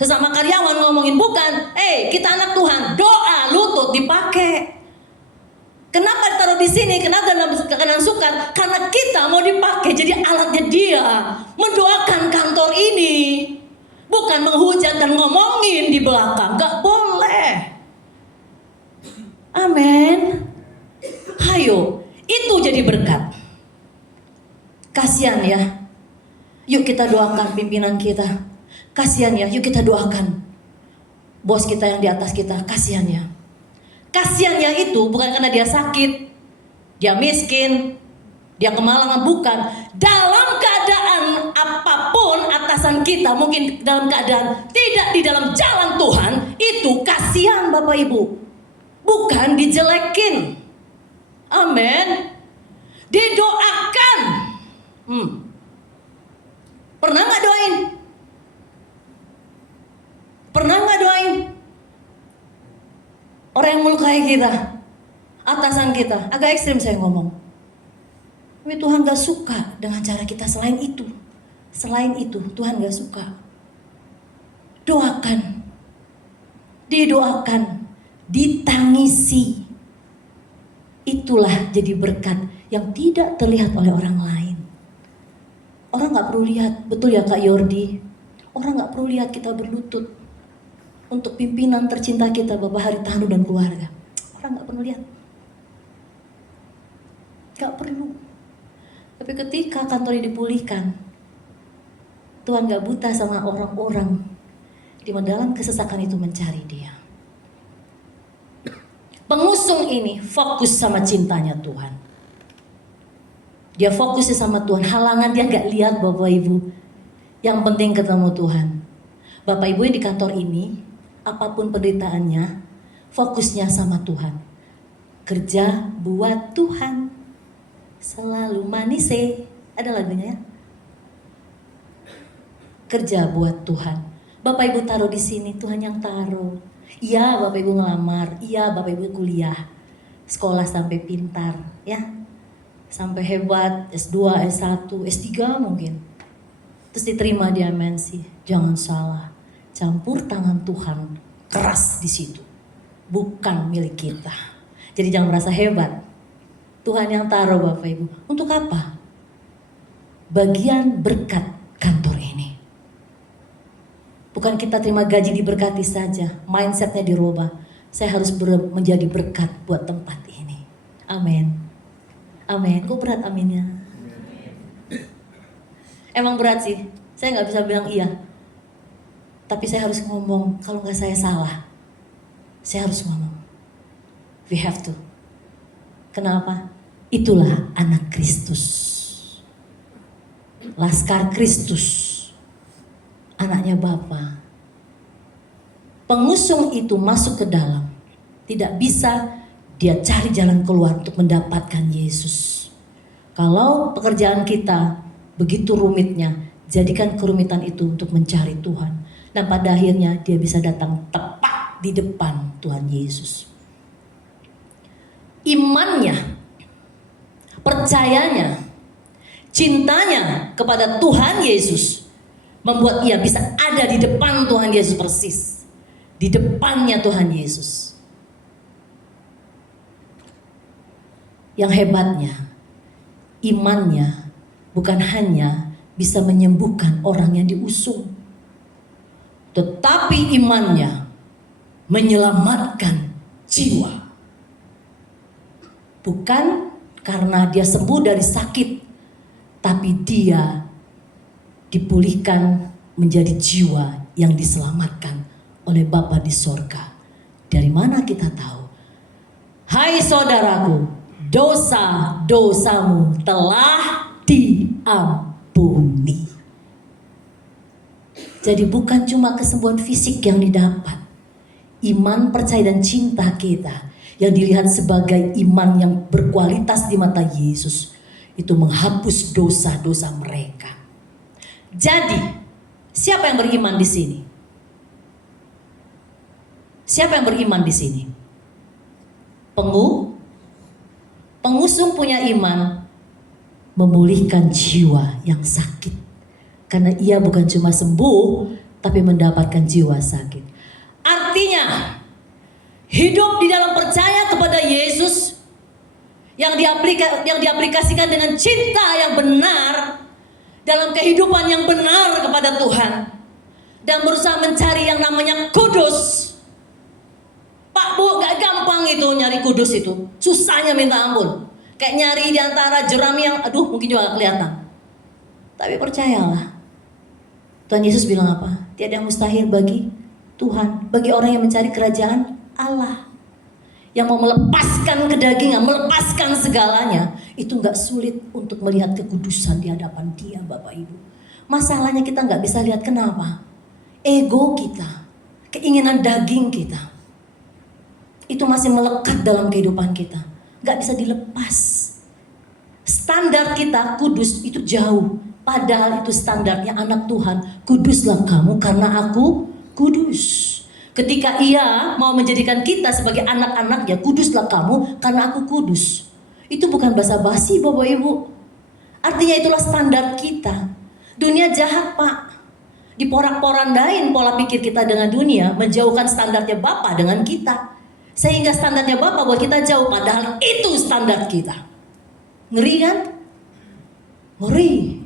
Sesama karyawan ngomongin, bukan. Kita anak Tuhan, doa, lutut dipakai. Kenapa ditaruh di sini? Kenapa dalam keadaan sukar? Karena kita mau dipakai jadi alatnya dia. Mendoakan kantor ini. Bukan menghujat dan ngomongin di belakang. Gak boleh. Amin. Hayo, itu jadi berkat. Kasihan ya. Yuk kita doakan pimpinan kita. Kasihan ya, yuk kita doakan bos kita yang di atas kita. Kasihan ya. Kasihannya itu bukan karena dia sakit, dia miskin, dia kemalangan, bukan. Dalam keadaan apapun atasan kita, mungkin dalam keadaan tidak di dalam jalan Tuhan, itu kasihan Bapak Ibu. Bukan dijelekin. Amin. Didoakan. Pernah nggak doain? Pernah nggak doain? Orang yang melukai kita, atasan kita, agak ekstrim saya ngomong. Tapi Tuhan gak suka dengan cara kita selain itu. Selain itu, Tuhan gak suka. Doakan. Didoakan. Ditangisi. Itulah jadi berkat yang tidak terlihat oleh orang lain. Orang gak perlu lihat, betul ya Kak Yordi? Orang gak perlu lihat kita berlutut untuk pimpinan tercinta kita, Bapak Haritanu dan keluarga. Orang gak perlu lihat. Gak perlu. Tapi ketika kantor dipulihkan, Tuhan gak buta sama orang-orang di dalam kesesakan itu mencari dia. Pengusung ini fokus sama cintanya Tuhan. Dia fokusnya sama Tuhan. Halangan dia gak lihat Bapak Ibu. Yang penting ketemu Tuhan. Bapak Ibu yang di kantor ini, apapun penderitaannya, fokusnya sama Tuhan. Kerja buat Tuhan, selalu manis. Ada lagunya ya? Kerja buat Tuhan. Bapak Ibu taruh di sini, Tuhan yang taruh. Iya Bapak Ibu ngelamar, iya Bapak Ibu kuliah, sekolah sampai pintar, ya, sampai hebat, S2, S1, S3 mungkin. Terus diterima di MNC. Jangan salah, campur tangan Tuhan keras di situ, bukan milik kita. Jadi jangan merasa hebat. Tuhan yang taruh Bapak Ibu. Untuk apa? Bagian berkat kantor ini. Bukan kita terima gaji diberkati saja, mindsetnya dirubah. Saya harus menjadi berkat buat tempat ini. Amin. Amin. Kok berat aminnya? Emang berat sih. Saya nggak bisa bilang iya. Tapi saya harus ngomong. Kalau nggak saya salah, saya harus ngomong. We have to. Kenapa? Itulah anak Kristus. Laskar Kristus. Anaknya Bapa. Pengusung itu masuk ke dalam. Tidak bisa dia cari jalan keluar untuk mendapatkan Yesus. Kalau pekerjaan kita begitu rumitnya, jadikan kerumitan itu untuk mencari Tuhan. Dan pada akhirnya dia bisa datang tepat di depan Tuhan Yesus. Imannya, percayanya, cintanya kepada Tuhan Yesus membuat ia bisa ada di depan Tuhan Yesus persis. Di depannya Tuhan Yesus. Yang hebatnya, imannya bukan hanya bisa menyembuhkan orang yang diusung, tetapi imannya menyelamatkan jiwa. Bukan karena dia sembuh dari sakit, tapi dia dipulihkan menjadi jiwa yang diselamatkan oleh Bapa di sorga. Dari mana kita tahu? Hai saudaraku, dosa-dosamu telah diampuni. Jadi bukan cuma kesembuhan fisik yang didapat. Iman, percaya dan cinta kita yang dilihat sebagai iman yang berkualitas di mata Yesus itu menghapus dosa-dosa mereka. Jadi, siapa yang beriman di sini? Siapa yang beriman di sini? Pengusung punya iman memulihkan jiwa yang sakit. Karena ia bukan cuma sembuh, tapi mendapatkan jiwa sakit. Artinya, hidup di dalam percaya kepada Yesus yang diaplikasikan dengan cinta yang benar, dalam kehidupan yang benar kepada Tuhan, dan berusaha mencari yang namanya kudus. Pak Bu, gak gampang itu nyari kudus itu. Susahnya minta ampun. Kayak nyari di antara jerami yang, aduh mungkin juga gak kelihatan. Tapi percayalah, Tuhan Yesus bilang apa? Tiada yang mustahil bagi Tuhan, bagi orang yang mencari kerajaan Allah. Yang mau melepaskan kedagingan, melepaskan segalanya, itu gak sulit untuk melihat kekudusan di hadapan Dia, Bapak Ibu. Masalahnya kita gak bisa lihat kenapa? Ego kita, keinginan daging kita, itu masih melekat dalam kehidupan kita. Gak bisa dilepas. Standar kita kudus itu jauh. Padahal itu standarnya anak Tuhan. Kuduslah kamu karena aku kudus. Ketika Ia mau menjadikan kita sebagai anak-anaknya, kuduslah kamu karena aku kudus. Itu bukan basa-basi Bapak Ibu. Artinya itulah standar kita. Dunia jahat Pak. Diporak-porandain pola pikir kita dengan dunia, menjauhkan standarnya Bapa dengan kita. Sehingga standarnya Bapa buat kita jauh, padahal itu standar kita. Ngeri kan? Ngeri.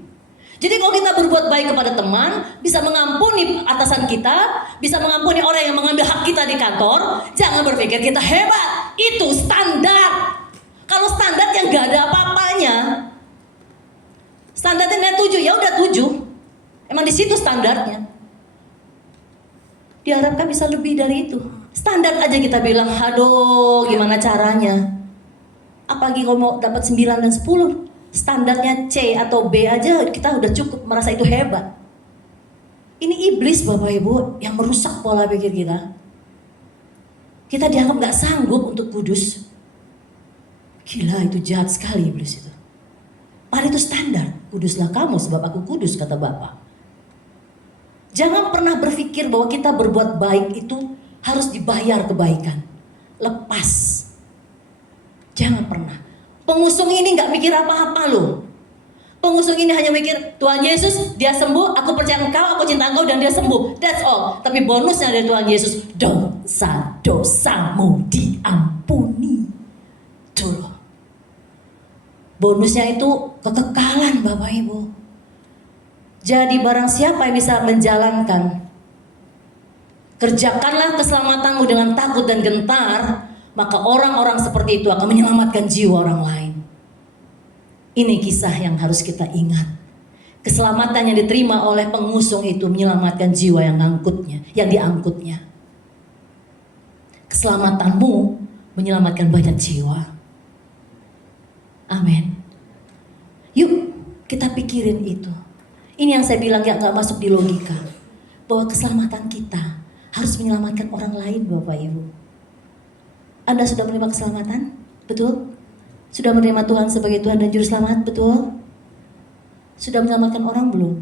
Jadi kalau kita berbuat baik kepada teman, bisa mengampuni atasan kita, bisa mengampuni orang yang mengambil hak kita di kantor, jangan berpikir kita hebat. Itu standar. Kalau standar yang gak ada apa-apanya, standarnya 7, ya udah 7. Emang di situ standarnya. Diharapkan bisa lebih dari itu. Standar aja kita bilang, aduh gimana caranya. Apalagi kalau mau dapat 9 dan 10, standarnya C atau B aja kita udah cukup merasa itu hebat. Ini iblis Bapak Ibu yang merusak pola pikir kita. Kita dianggap gak sanggup untuk kudus. Gila, itu jahat sekali iblis itu. Padahal itu standar, kuduslah kamu sebab aku kudus kata Bapa. Jangan pernah berpikir bahwa kita berbuat baik itu harus dibayar kebaikan. Lepas. Jangan pernah. Pengusung ini gak mikir apa-apa loh. Pengusung ini hanya mikir, Tuhan Yesus dia sembuh, aku percaya Engkau, aku cinta Engkau dan dia sembuh. That's all. Tapi bonusnya dari Tuhan Yesus, dosa-dosamu diampuni. Tuh loh. Bonusnya itu kekekalan Bapak Ibu. Jadi barang siapa yang bisa menjalankan, kerjakanlah keselamatanmu dengan takut dan gentar, maka orang-orang seperti itu akan menyelamatkan jiwa orang lain. Ini kisah yang harus kita ingat. Keselamatan yang diterima oleh pengusung itu menyelamatkan jiwa yang diangkutnya. Keselamatanmu menyelamatkan banyak jiwa. Amin. Yuk kita pikirin itu. Ini yang saya bilang gak masuk di logika. Bahwa keselamatan kita harus menyelamatkan orang lain Bapak Ibu. Anda sudah menerima keselamatan? Betul? Sudah menerima Tuhan sebagai Tuhan dan Juru Selamat? Betul? Sudah menyelamatkan orang belum?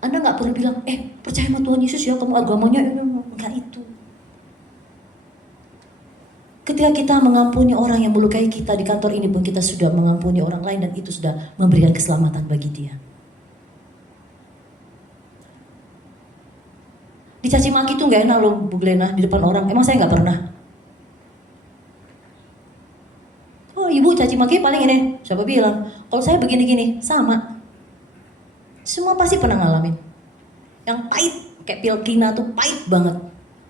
Anda gak perlu bilang, percaya sama Tuhan Yesus ya, kamu agamanya enggak itu. Ketika kita mengampuni orang yang melukai kita di kantor ini pun kita sudah mengampuni orang lain dan itu sudah memberikan keselamatan bagi dia. Dicaci maki tuh gak enak loh Bu Glena di depan orang. Emang saya gak pernah. Oh ibu caci maki paling ini. Siapa bilang? Kalau saya begini-gini sama. Semua pasti pernah ngalamin. Yang pahit kayak pil kina tuh pahit banget.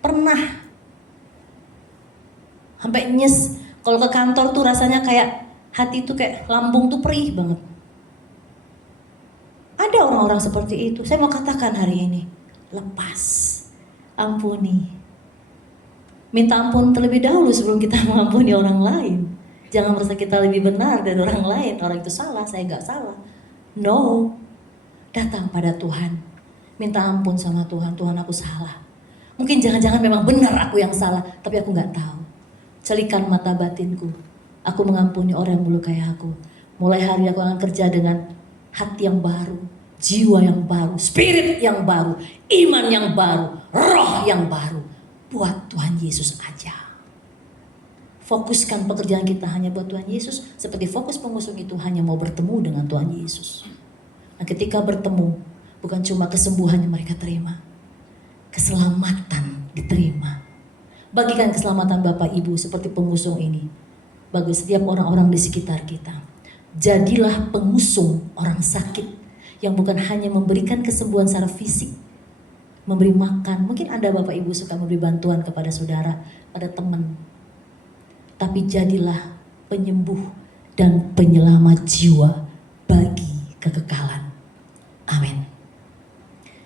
Pernah. Sampai nyes. Kalau ke kantor tuh rasanya kayak hati tuh kayak lambung tuh perih banget. Ada orang-orang seperti itu. Saya mau katakan hari ini. Lepas. Ampuni. Minta ampun terlebih dahulu sebelum kita mengampuni orang lain. Jangan merasa kita lebih benar dari orang lain. Orang itu salah, saya gak salah. No. Datang pada Tuhan. Minta ampun sama Tuhan. Tuhan aku salah. Mungkin jangan-jangan memang benar aku yang salah. Tapi aku gak tahu. Celikan mata batinku. Aku mengampuni orang yang melukai aku. Mulai hari aku akan kerja dengan hati yang baru. Jiwa yang baru. Spirit yang baru. Iman yang baru. Roh yang baru. Buat Tuhan Yesus aja. Fokuskan pekerjaan kita hanya buat Tuhan Yesus. Seperti fokus pengusung itu hanya mau bertemu dengan Tuhan Yesus. Nah ketika bertemu. Bukan cuma kesembuhan yang mereka terima. Keselamatan diterima. Bagikan keselamatan Bapak Ibu seperti pengusung ini. Bagi setiap orang-orang di sekitar kita. Jadilah pengusung orang sakit. Yang bukan hanya memberikan kesembuhan secara fisik. memberi makan. Mungkin ada Bapak Ibu suka memberi bantuan kepada saudara, pada teman. Tapi jadilah penyembuh dan penyelamat jiwa bagi kekekalan. Amin.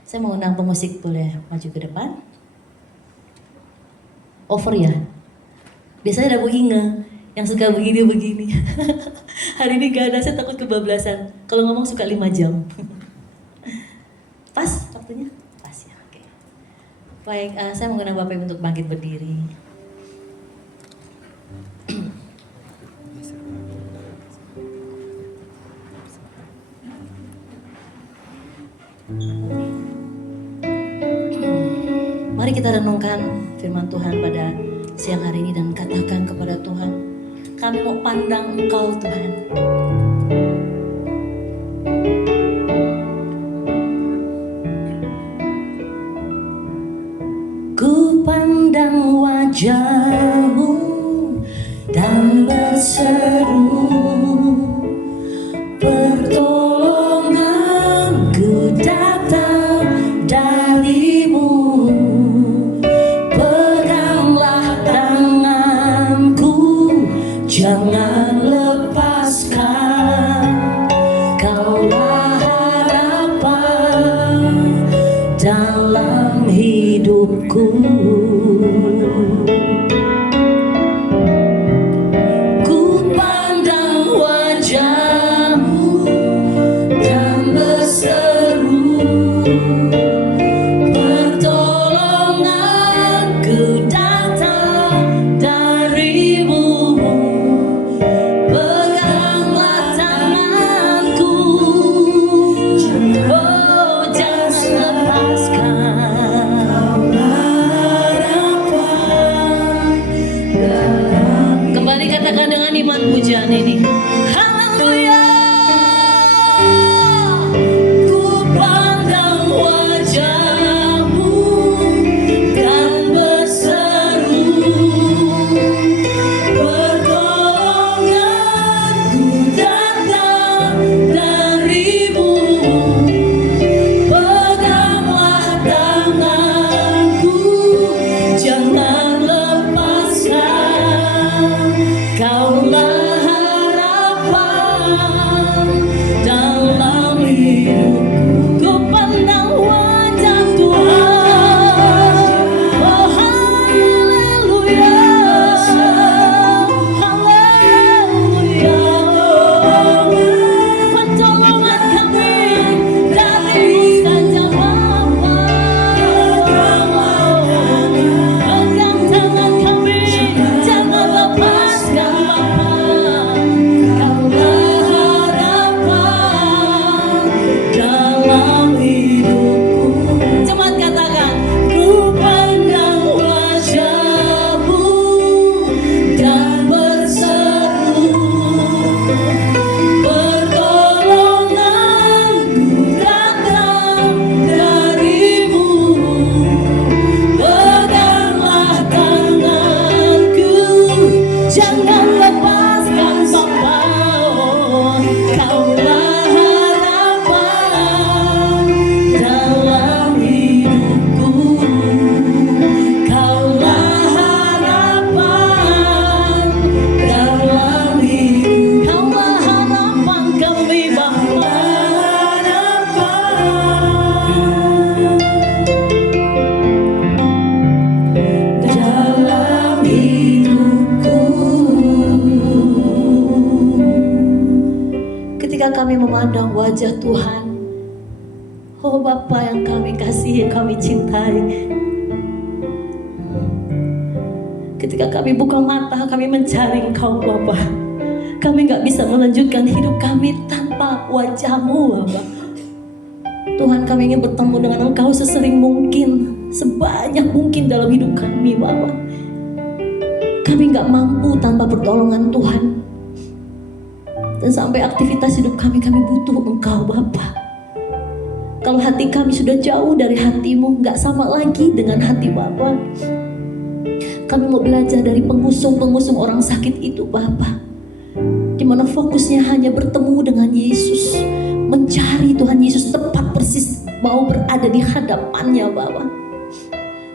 Saya mau undang pemusik, boleh maju ke depan. Over ya. Biasanya ada begini, yang suka begini-begini. Hari ini gak ada, saya takut kebablasan. Kalau ngomong suka 5 jam. Pas waktunya? Pas ya, oke. Baik, saya mengundang Bapak Ibu untuk bangkit berdiri. Mari kita renungkan firman Tuhan pada siang hari ini dan katakan kepada Tuhan, kami mau pandang Engkau Tuhan. Ku pandang wajah-Mu dan berseru, pertolonganku datang dari-Mu. Peganglah tanganku, jangan lepaskan. Kaulah harapan dalam hidupku. Ku pandang wajah-Mu dan berseru, pertolonganku datang dari-Mu. Peganglah tanganku, oh jangan lepaskan. Kembali katakan dengan iman pujian ini. Haleluya. Ku pandang wajah-Mu dan berseru, pertolonganku datang dari-Mu. Peganglah tanganku, jangan lepaskan. Kaulah harapan dalam hidupku. Ku pandang wajah Tuhan. Oh haleluya, haleluya. Pertolongan kami dari saja Bapa. Pegang tangan kami, jangan lepaskan Bapa. Kaulah harapan dalam hidupku. Cepat katakan, ku pandang wajah-Mu dan berseru, pertolonganku datang dari-Mu. Peganglah tanganku, jangan lepaskan Bapa. Kaulah harapan dalam hidupku. Kaulah harapan dalam hidup. Kaulah harapan kami Bapa. Dalam hidupku. Ketika kami memandang wajah Tuhan, oh Bapa yang kami kasihi, yang kami cintai. Ketika kami buka mata, kami mencari Engkau Bapa. Kami gak bisa melanjutkan hidup kami tanpa wajah-Mu Bapa. Tuhan, kami ingin bertemu dengan Engkau sesering mungkin, sebanyak mungkin dalam hidup kami Bapa. Kami gak mampu tanpa pertolongan Tuhan. Dan sampai aktivitas hidup kami butuh Engkau Bapa. Kalau hati kami sudah jauh dari hati-Mu, gak sama lagi dengan hati Bapa. Kami mau belajar dari pengusung orang sakit itu Bapa, di mana fokusnya hanya bertemu dengan Yesus, mencari Tuhan Yesus tepat persis mau berada di hadapannya Bapa.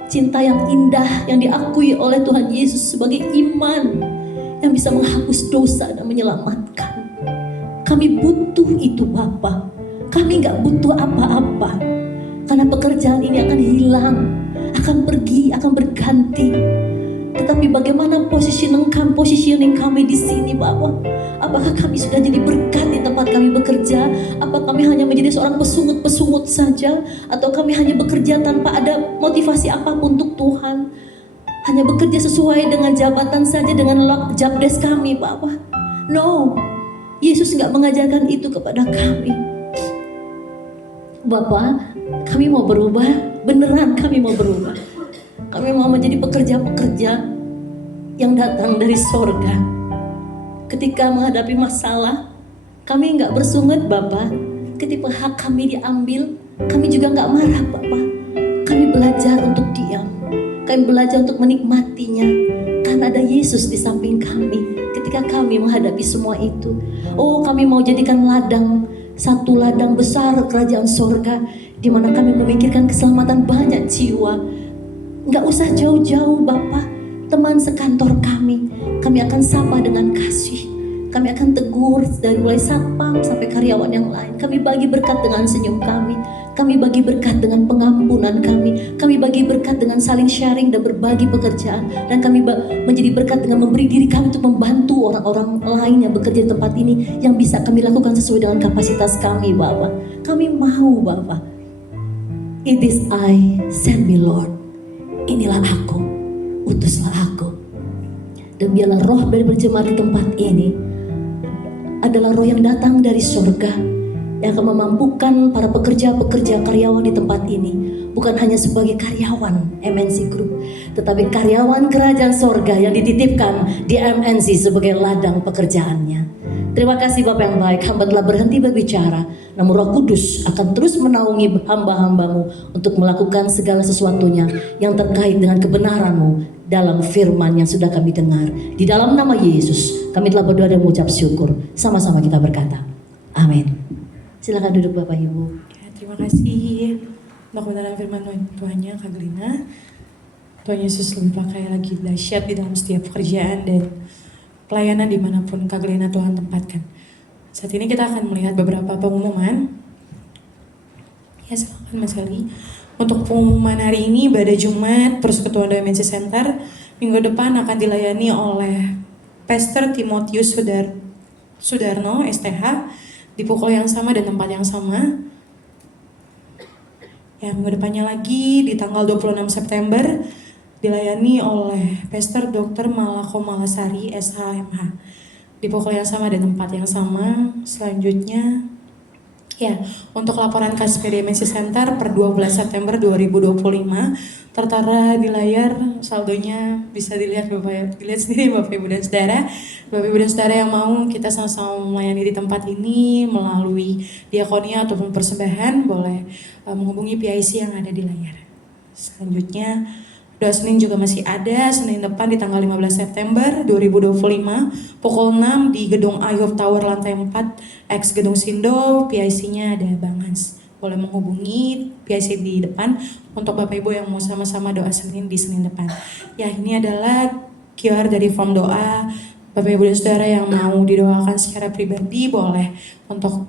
Cinta yang indah yang diakui oleh Tuhan Yesus sebagai iman yang bisa menghapus dosa dan menyelamatkan. Kami butuh itu Bapa. Kami gak butuh apa-apa. Karena pekerjaan ini akan hilang, akan pergi, akan berganti. Tetapi bagaimana positioning kami di sini Bapa? Apakah kami sudah jadi berkat di tempat kami bekerja? Apa kami hanya menjadi seorang pesungut-pesungut saja? Atau kami hanya bekerja tanpa ada motivasi apapun untuk Tuhan? Hanya bekerja sesuai dengan jabatan saja, dengan job desk kami Bapa? No, Yesus gak mengajarkan itu kepada kami. Bapak, kami mau berubah, beneran kami mau berubah. Kami mau menjadi pekerja-pekerja yang datang dari sorga. Ketika menghadapi masalah, kami nggak bersungut Bapak. Ketika hak kami diambil, kami juga nggak marah Bapak. Kami belajar untuk diam. Kami belajar untuk menikmatinya. Karena ada Yesus di samping kami ketika kami menghadapi semua itu. Oh, kami mau jadikan satu ladang besar kerajaan sorga, di mana kami memikirkan keselamatan banyak jiwa. Nggak usah jauh-jauh Bapak, teman sekantor kami akan sapa dengan kasih. Kami akan tegur dari mulai satpam sampai karyawan yang lain. Kami bagi berkat dengan senyum kami. Kami bagi berkat dengan pengampunan kami. Kami bagi berkat dengan saling sharing dan berbagi pekerjaan. Dan kami menjadi berkat dengan memberi diri kami untuk membantu orang-orang lain yang bekerja di tempat ini, yang bisa kami lakukan sesuai dengan kapasitas kami Bapak. Kami mau Bapak. It is I, send me Lord. Inilah aku, utuslah aku. Dan biarlah roh dari berjemaat di tempat ini adalah roh yang datang dari surga, yang akan memampukan para pekerja-pekerja karyawan di tempat ini bukan hanya sebagai karyawan MNC Group, tetapi karyawan kerajaan surga yang dititipkan di MNC sebagai ladang pekerjaannya. Terima kasih Bapak yang baik, hamba telah berhenti berbicara, namun Roh Kudus akan terus menaungi hamba-hambamu untuk melakukan segala sesuatunya yang terkait dengan kebenaran-Mu dalam firman yang sudah kami dengar. Di dalam nama Yesus kami telah berdoa dan mengucap syukur. Sama-sama kita berkata amin. Silakan duduk Bapak Ibu. Ya, terima kasih untuk kebenaran firman Tuhannya Kak Glina. Tuhan Yesus lebih pakai lagi dahsyat di dalam setiap pekerjaan dan pelayanan dimanapun Kak Glina Tuhan tempatkan. Saat ini kita akan melihat beberapa pengumuman. Ya, silakan Mas Ali. Untuk pengumuman hari ini, pada Jumat Persekutuan Dimensi Center minggu depan akan dilayani oleh Pastor Timotius Sudarno STH di pukul yang sama dan tempat yang sama. Ya, minggu depannya lagi di tanggal 26 September dilayani oleh Pastor Dr. Malako Malasari SHMH di pukul yang sama dan tempat yang sama. Selanjutnya, ya, untuk laporan KSP Dimensi Center per 12 September 2025 tertera di layar, saldonya bisa dilihat dilihat sendiri Bapak Ibu dan Saudara. Bapak Ibu dan Saudara yang mau kita sama-sama melayani di tempat ini melalui diakonia ataupun persembahan, boleh menghubungi PIC yang ada di layar. Selanjutnya, doa Senin juga masih ada, Senin depan di tanggal 15 September 2025 pukul 6 di Gedung Ayub Tower lantai 4 X Gedung Sindo. PIC-nya ada Bang Hans. Boleh menghubungi PIC di depan untuk Bapak Ibu yang mau sama-sama doa Senin di Senin depan. Ya, ini adalah QR dari form doa. Bapak Ibu dan Saudara yang mau didoakan secara pribadi boleh untuk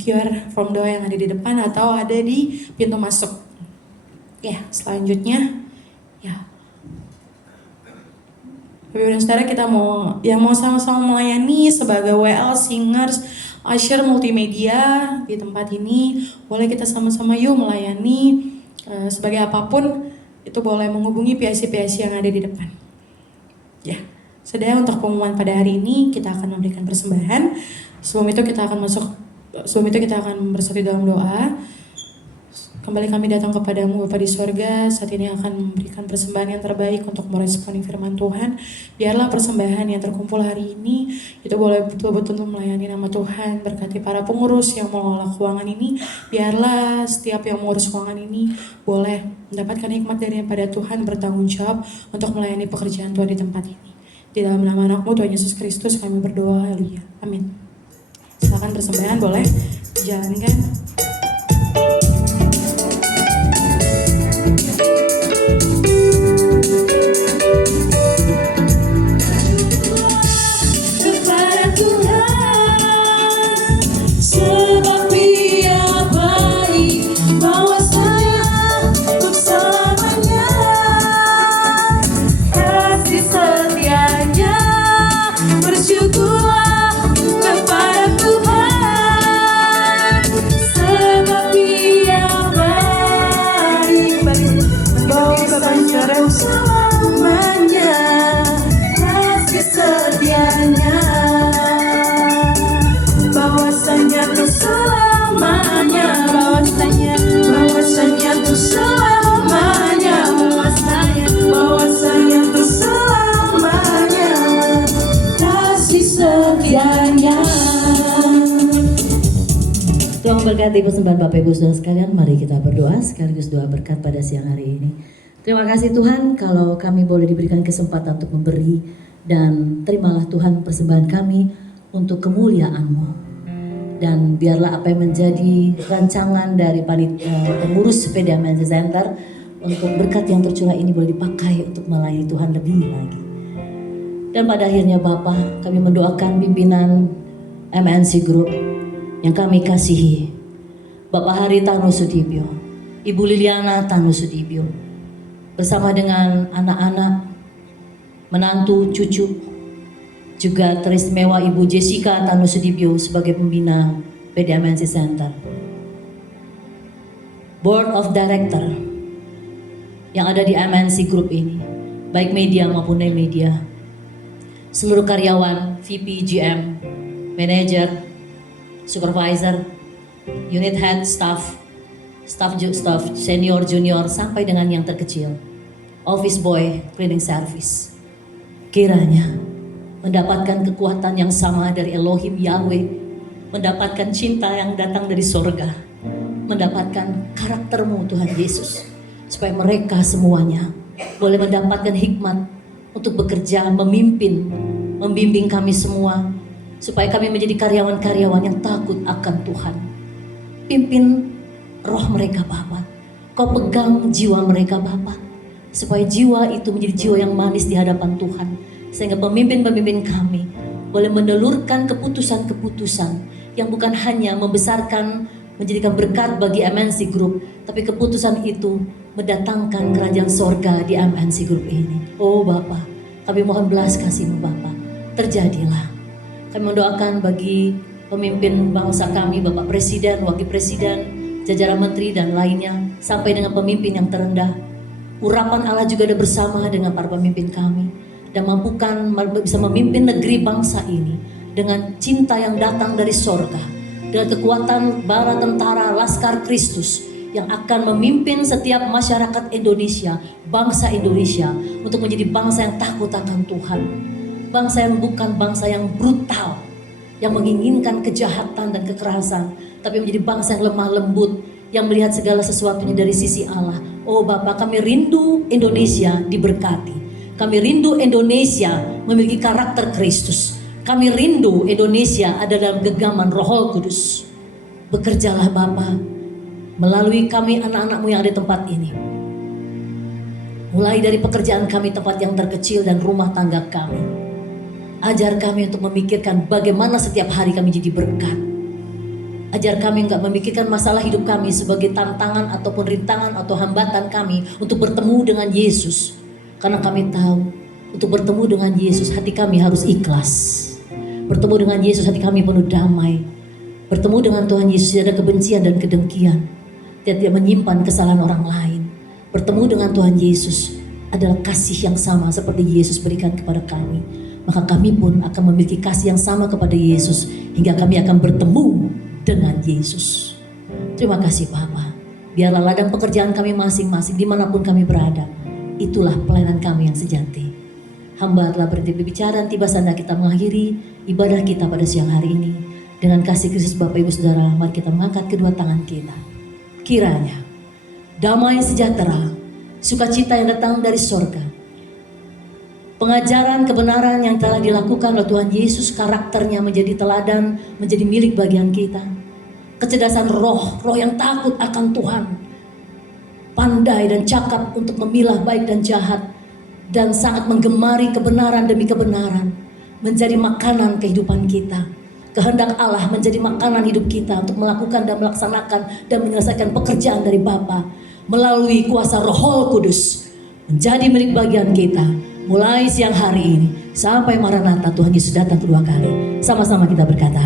QR form doa yang ada di depan atau ada di pintu masuk. Ya, selanjutnya, ya, Bapak Ibu dan Saudara, kita mau sama-sama melayani sebagai WL Singers Usher Multimedia di tempat ini. Boleh kita sama-sama yuk melayani sebagai apapun itu, boleh menghubungi PIC-PIC yang ada di depan. Ya, Saudara, untuk pengumuman pada hari ini kita akan memberikan persembahan. Sebelum itu kita akan bersatu dalam doa. Kembali kami datang kepadamu Bapa di sorga, saat ini akan memberikan persembahan yang terbaik untuk meresponi firman Tuhan. Biarlah persembahan yang terkumpul hari ini itu boleh betul-betul melayani nama Tuhan, berkati para pengurus yang mengelola keuangan ini. Biarlah setiap yang mengurus keuangan ini boleh mendapatkan hikmat daripada Tuhan, bertanggung jawab untuk melayani pekerjaan Tuhan di tempat ini. Di dalam nama anak-Mu Tuhan Yesus Kristus kami berdoa, haleluya, amin. Silakan persembahan boleh dijalankan. memberkati persembahan Bapak Ibu Saudara sekalian, mari kita berdoa sekaligus doa berkat pada siang hari ini. Terima kasih Tuhan kalau kami boleh diberikan kesempatan untuk memberi, dan terimalah Tuhan persembahan kami untuk kemuliaan-Mu. Dan biarlah apa yang menjadi rancangan dari pengurus PDAM Center untuk berkat yang tercurah ini boleh dipakai untuk melayani Tuhan lebih lagi. Dan pada akhirnya Bapa, kami mendoakan pimpinan MNC Group yang kami kasihi, Bapak Hari Tanu Sudibyo, Ibu Liliana Tanu Sudibyo, bersama dengan anak-anak, menantu, cucu, juga teristimewa Ibu Jessica Tanu Sudibyo sebagai pembina PDAMNC Center, Board of Director yang ada di MNC Group ini, baik media maupun non-media, seluruh karyawan, VP, GM, manager, supervisor, unit head, staff, senior, junior, sampai dengan yang terkecil, office boy, cleaning service. Kiranya mendapatkan kekuatan yang sama dari Elohim Yahweh, mendapatkan cinta yang datang dari sorga, mendapatkan karakter-Mu Tuhan Yesus, supaya mereka semuanya boleh mendapatkan hikmat untuk bekerja, memimpin, membimbing kami semua, supaya kami menjadi karyawan-karyawan yang takut akan Tuhan. Pimpin roh mereka Bapa, Kau pegang jiwa mereka Bapa, supaya jiwa itu menjadi jiwa yang manis di hadapan Tuhan, sehingga pemimpin-pemimpin kami boleh menelurkan keputusan-keputusan yang bukan hanya membesarkan, menjadikan berkat bagi MNC Group, tapi keputusan itu mendatangkan kerajaan sorga di MNC Group ini. Oh Bapa, kami mohon belas kasih-Mu Bapa, terjadilah. Kami mendoakan bagi pemimpin bangsa kami, Bapak Presiden, Wakil Presiden, jajaran menteri dan lainnya, sampai dengan pemimpin yang terendah. Urapan Allah juga ada bersama dengan para pemimpin kami, dan mampukan bisa memimpin negeri bangsa ini dengan cinta yang datang dari sorga, dengan kekuatan bala tentara Laskar Kristus yang akan memimpin setiap masyarakat Indonesia, bangsa Indonesia, untuk menjadi bangsa yang takut akan Tuhan. Bangsa yang bukan bangsa yang brutal, yang menginginkan kejahatan dan kekerasan, tapi menjadi bangsa yang lemah lembut, yang melihat segala sesuatunya dari sisi Allah. Oh Bapak, kami rindu Indonesia diberkati. Kami rindu Indonesia memiliki karakter Kristus. Kami rindu Indonesia ada dalam genggaman Roh Kudus. Bekerjalah Bapak melalui kami anak-anak-Mu yang ada di tempat ini. Mulai dari pekerjaan kami, tempat yang terkecil, dan rumah tangga kami. Ajar kami untuk memikirkan bagaimana setiap hari kami jadi berkat. Ajar kami enggak memikirkan masalah hidup kami sebagai tantangan ataupun rintangan atau hambatan kami untuk bertemu dengan Yesus. Karena kami tahu untuk bertemu dengan Yesus hati kami harus ikhlas. Bertemu dengan Yesus hati kami penuh damai. Bertemu dengan Tuhan Yesus tidak ada kebencian dan kedengkian. Tidak menyimpan kesalahan orang lain. Bertemu dengan Tuhan Yesus adalah kasih yang sama seperti Yesus berikan kepada kami. Maka kami pun akan memiliki kasih yang sama kepada Yesus, hingga kami akan bertemu dengan Yesus. Terima kasih Bapa. Biarlah ladang pekerjaan kami masing-masing dimanapun kami berada, itulah pelayanan kami yang sejati. Hamba telah berhenti berbicara, dan tiba saatnya kita mengakhiri ibadah kita pada siang hari ini. Dengan kasih Kristus Bapak Ibu Saudara, mari kita mengangkat kedua tangan kita. Kiranya damai sejahtera, sukacita yang datang dari sorga, pengajaran kebenaran yang telah dilakukan oleh Tuhan Yesus, karakternya menjadi teladan, menjadi milik bagian kita. Kecerdasan roh yang takut akan Tuhan, pandai dan cakap untuk memilah baik dan jahat, dan sangat menggemari kebenaran demi kebenaran, menjadi makanan kehidupan kita. Kehendak Allah menjadi makanan hidup kita untuk melakukan dan melaksanakan dan menyelesaikan pekerjaan dari Bapa melalui kuasa Roh Kudus, menjadi milik bagian kita. Mulai siang hari ini sampai Maranatha Tuhan Yesus datang kedua kali. Sama-sama kita berkata,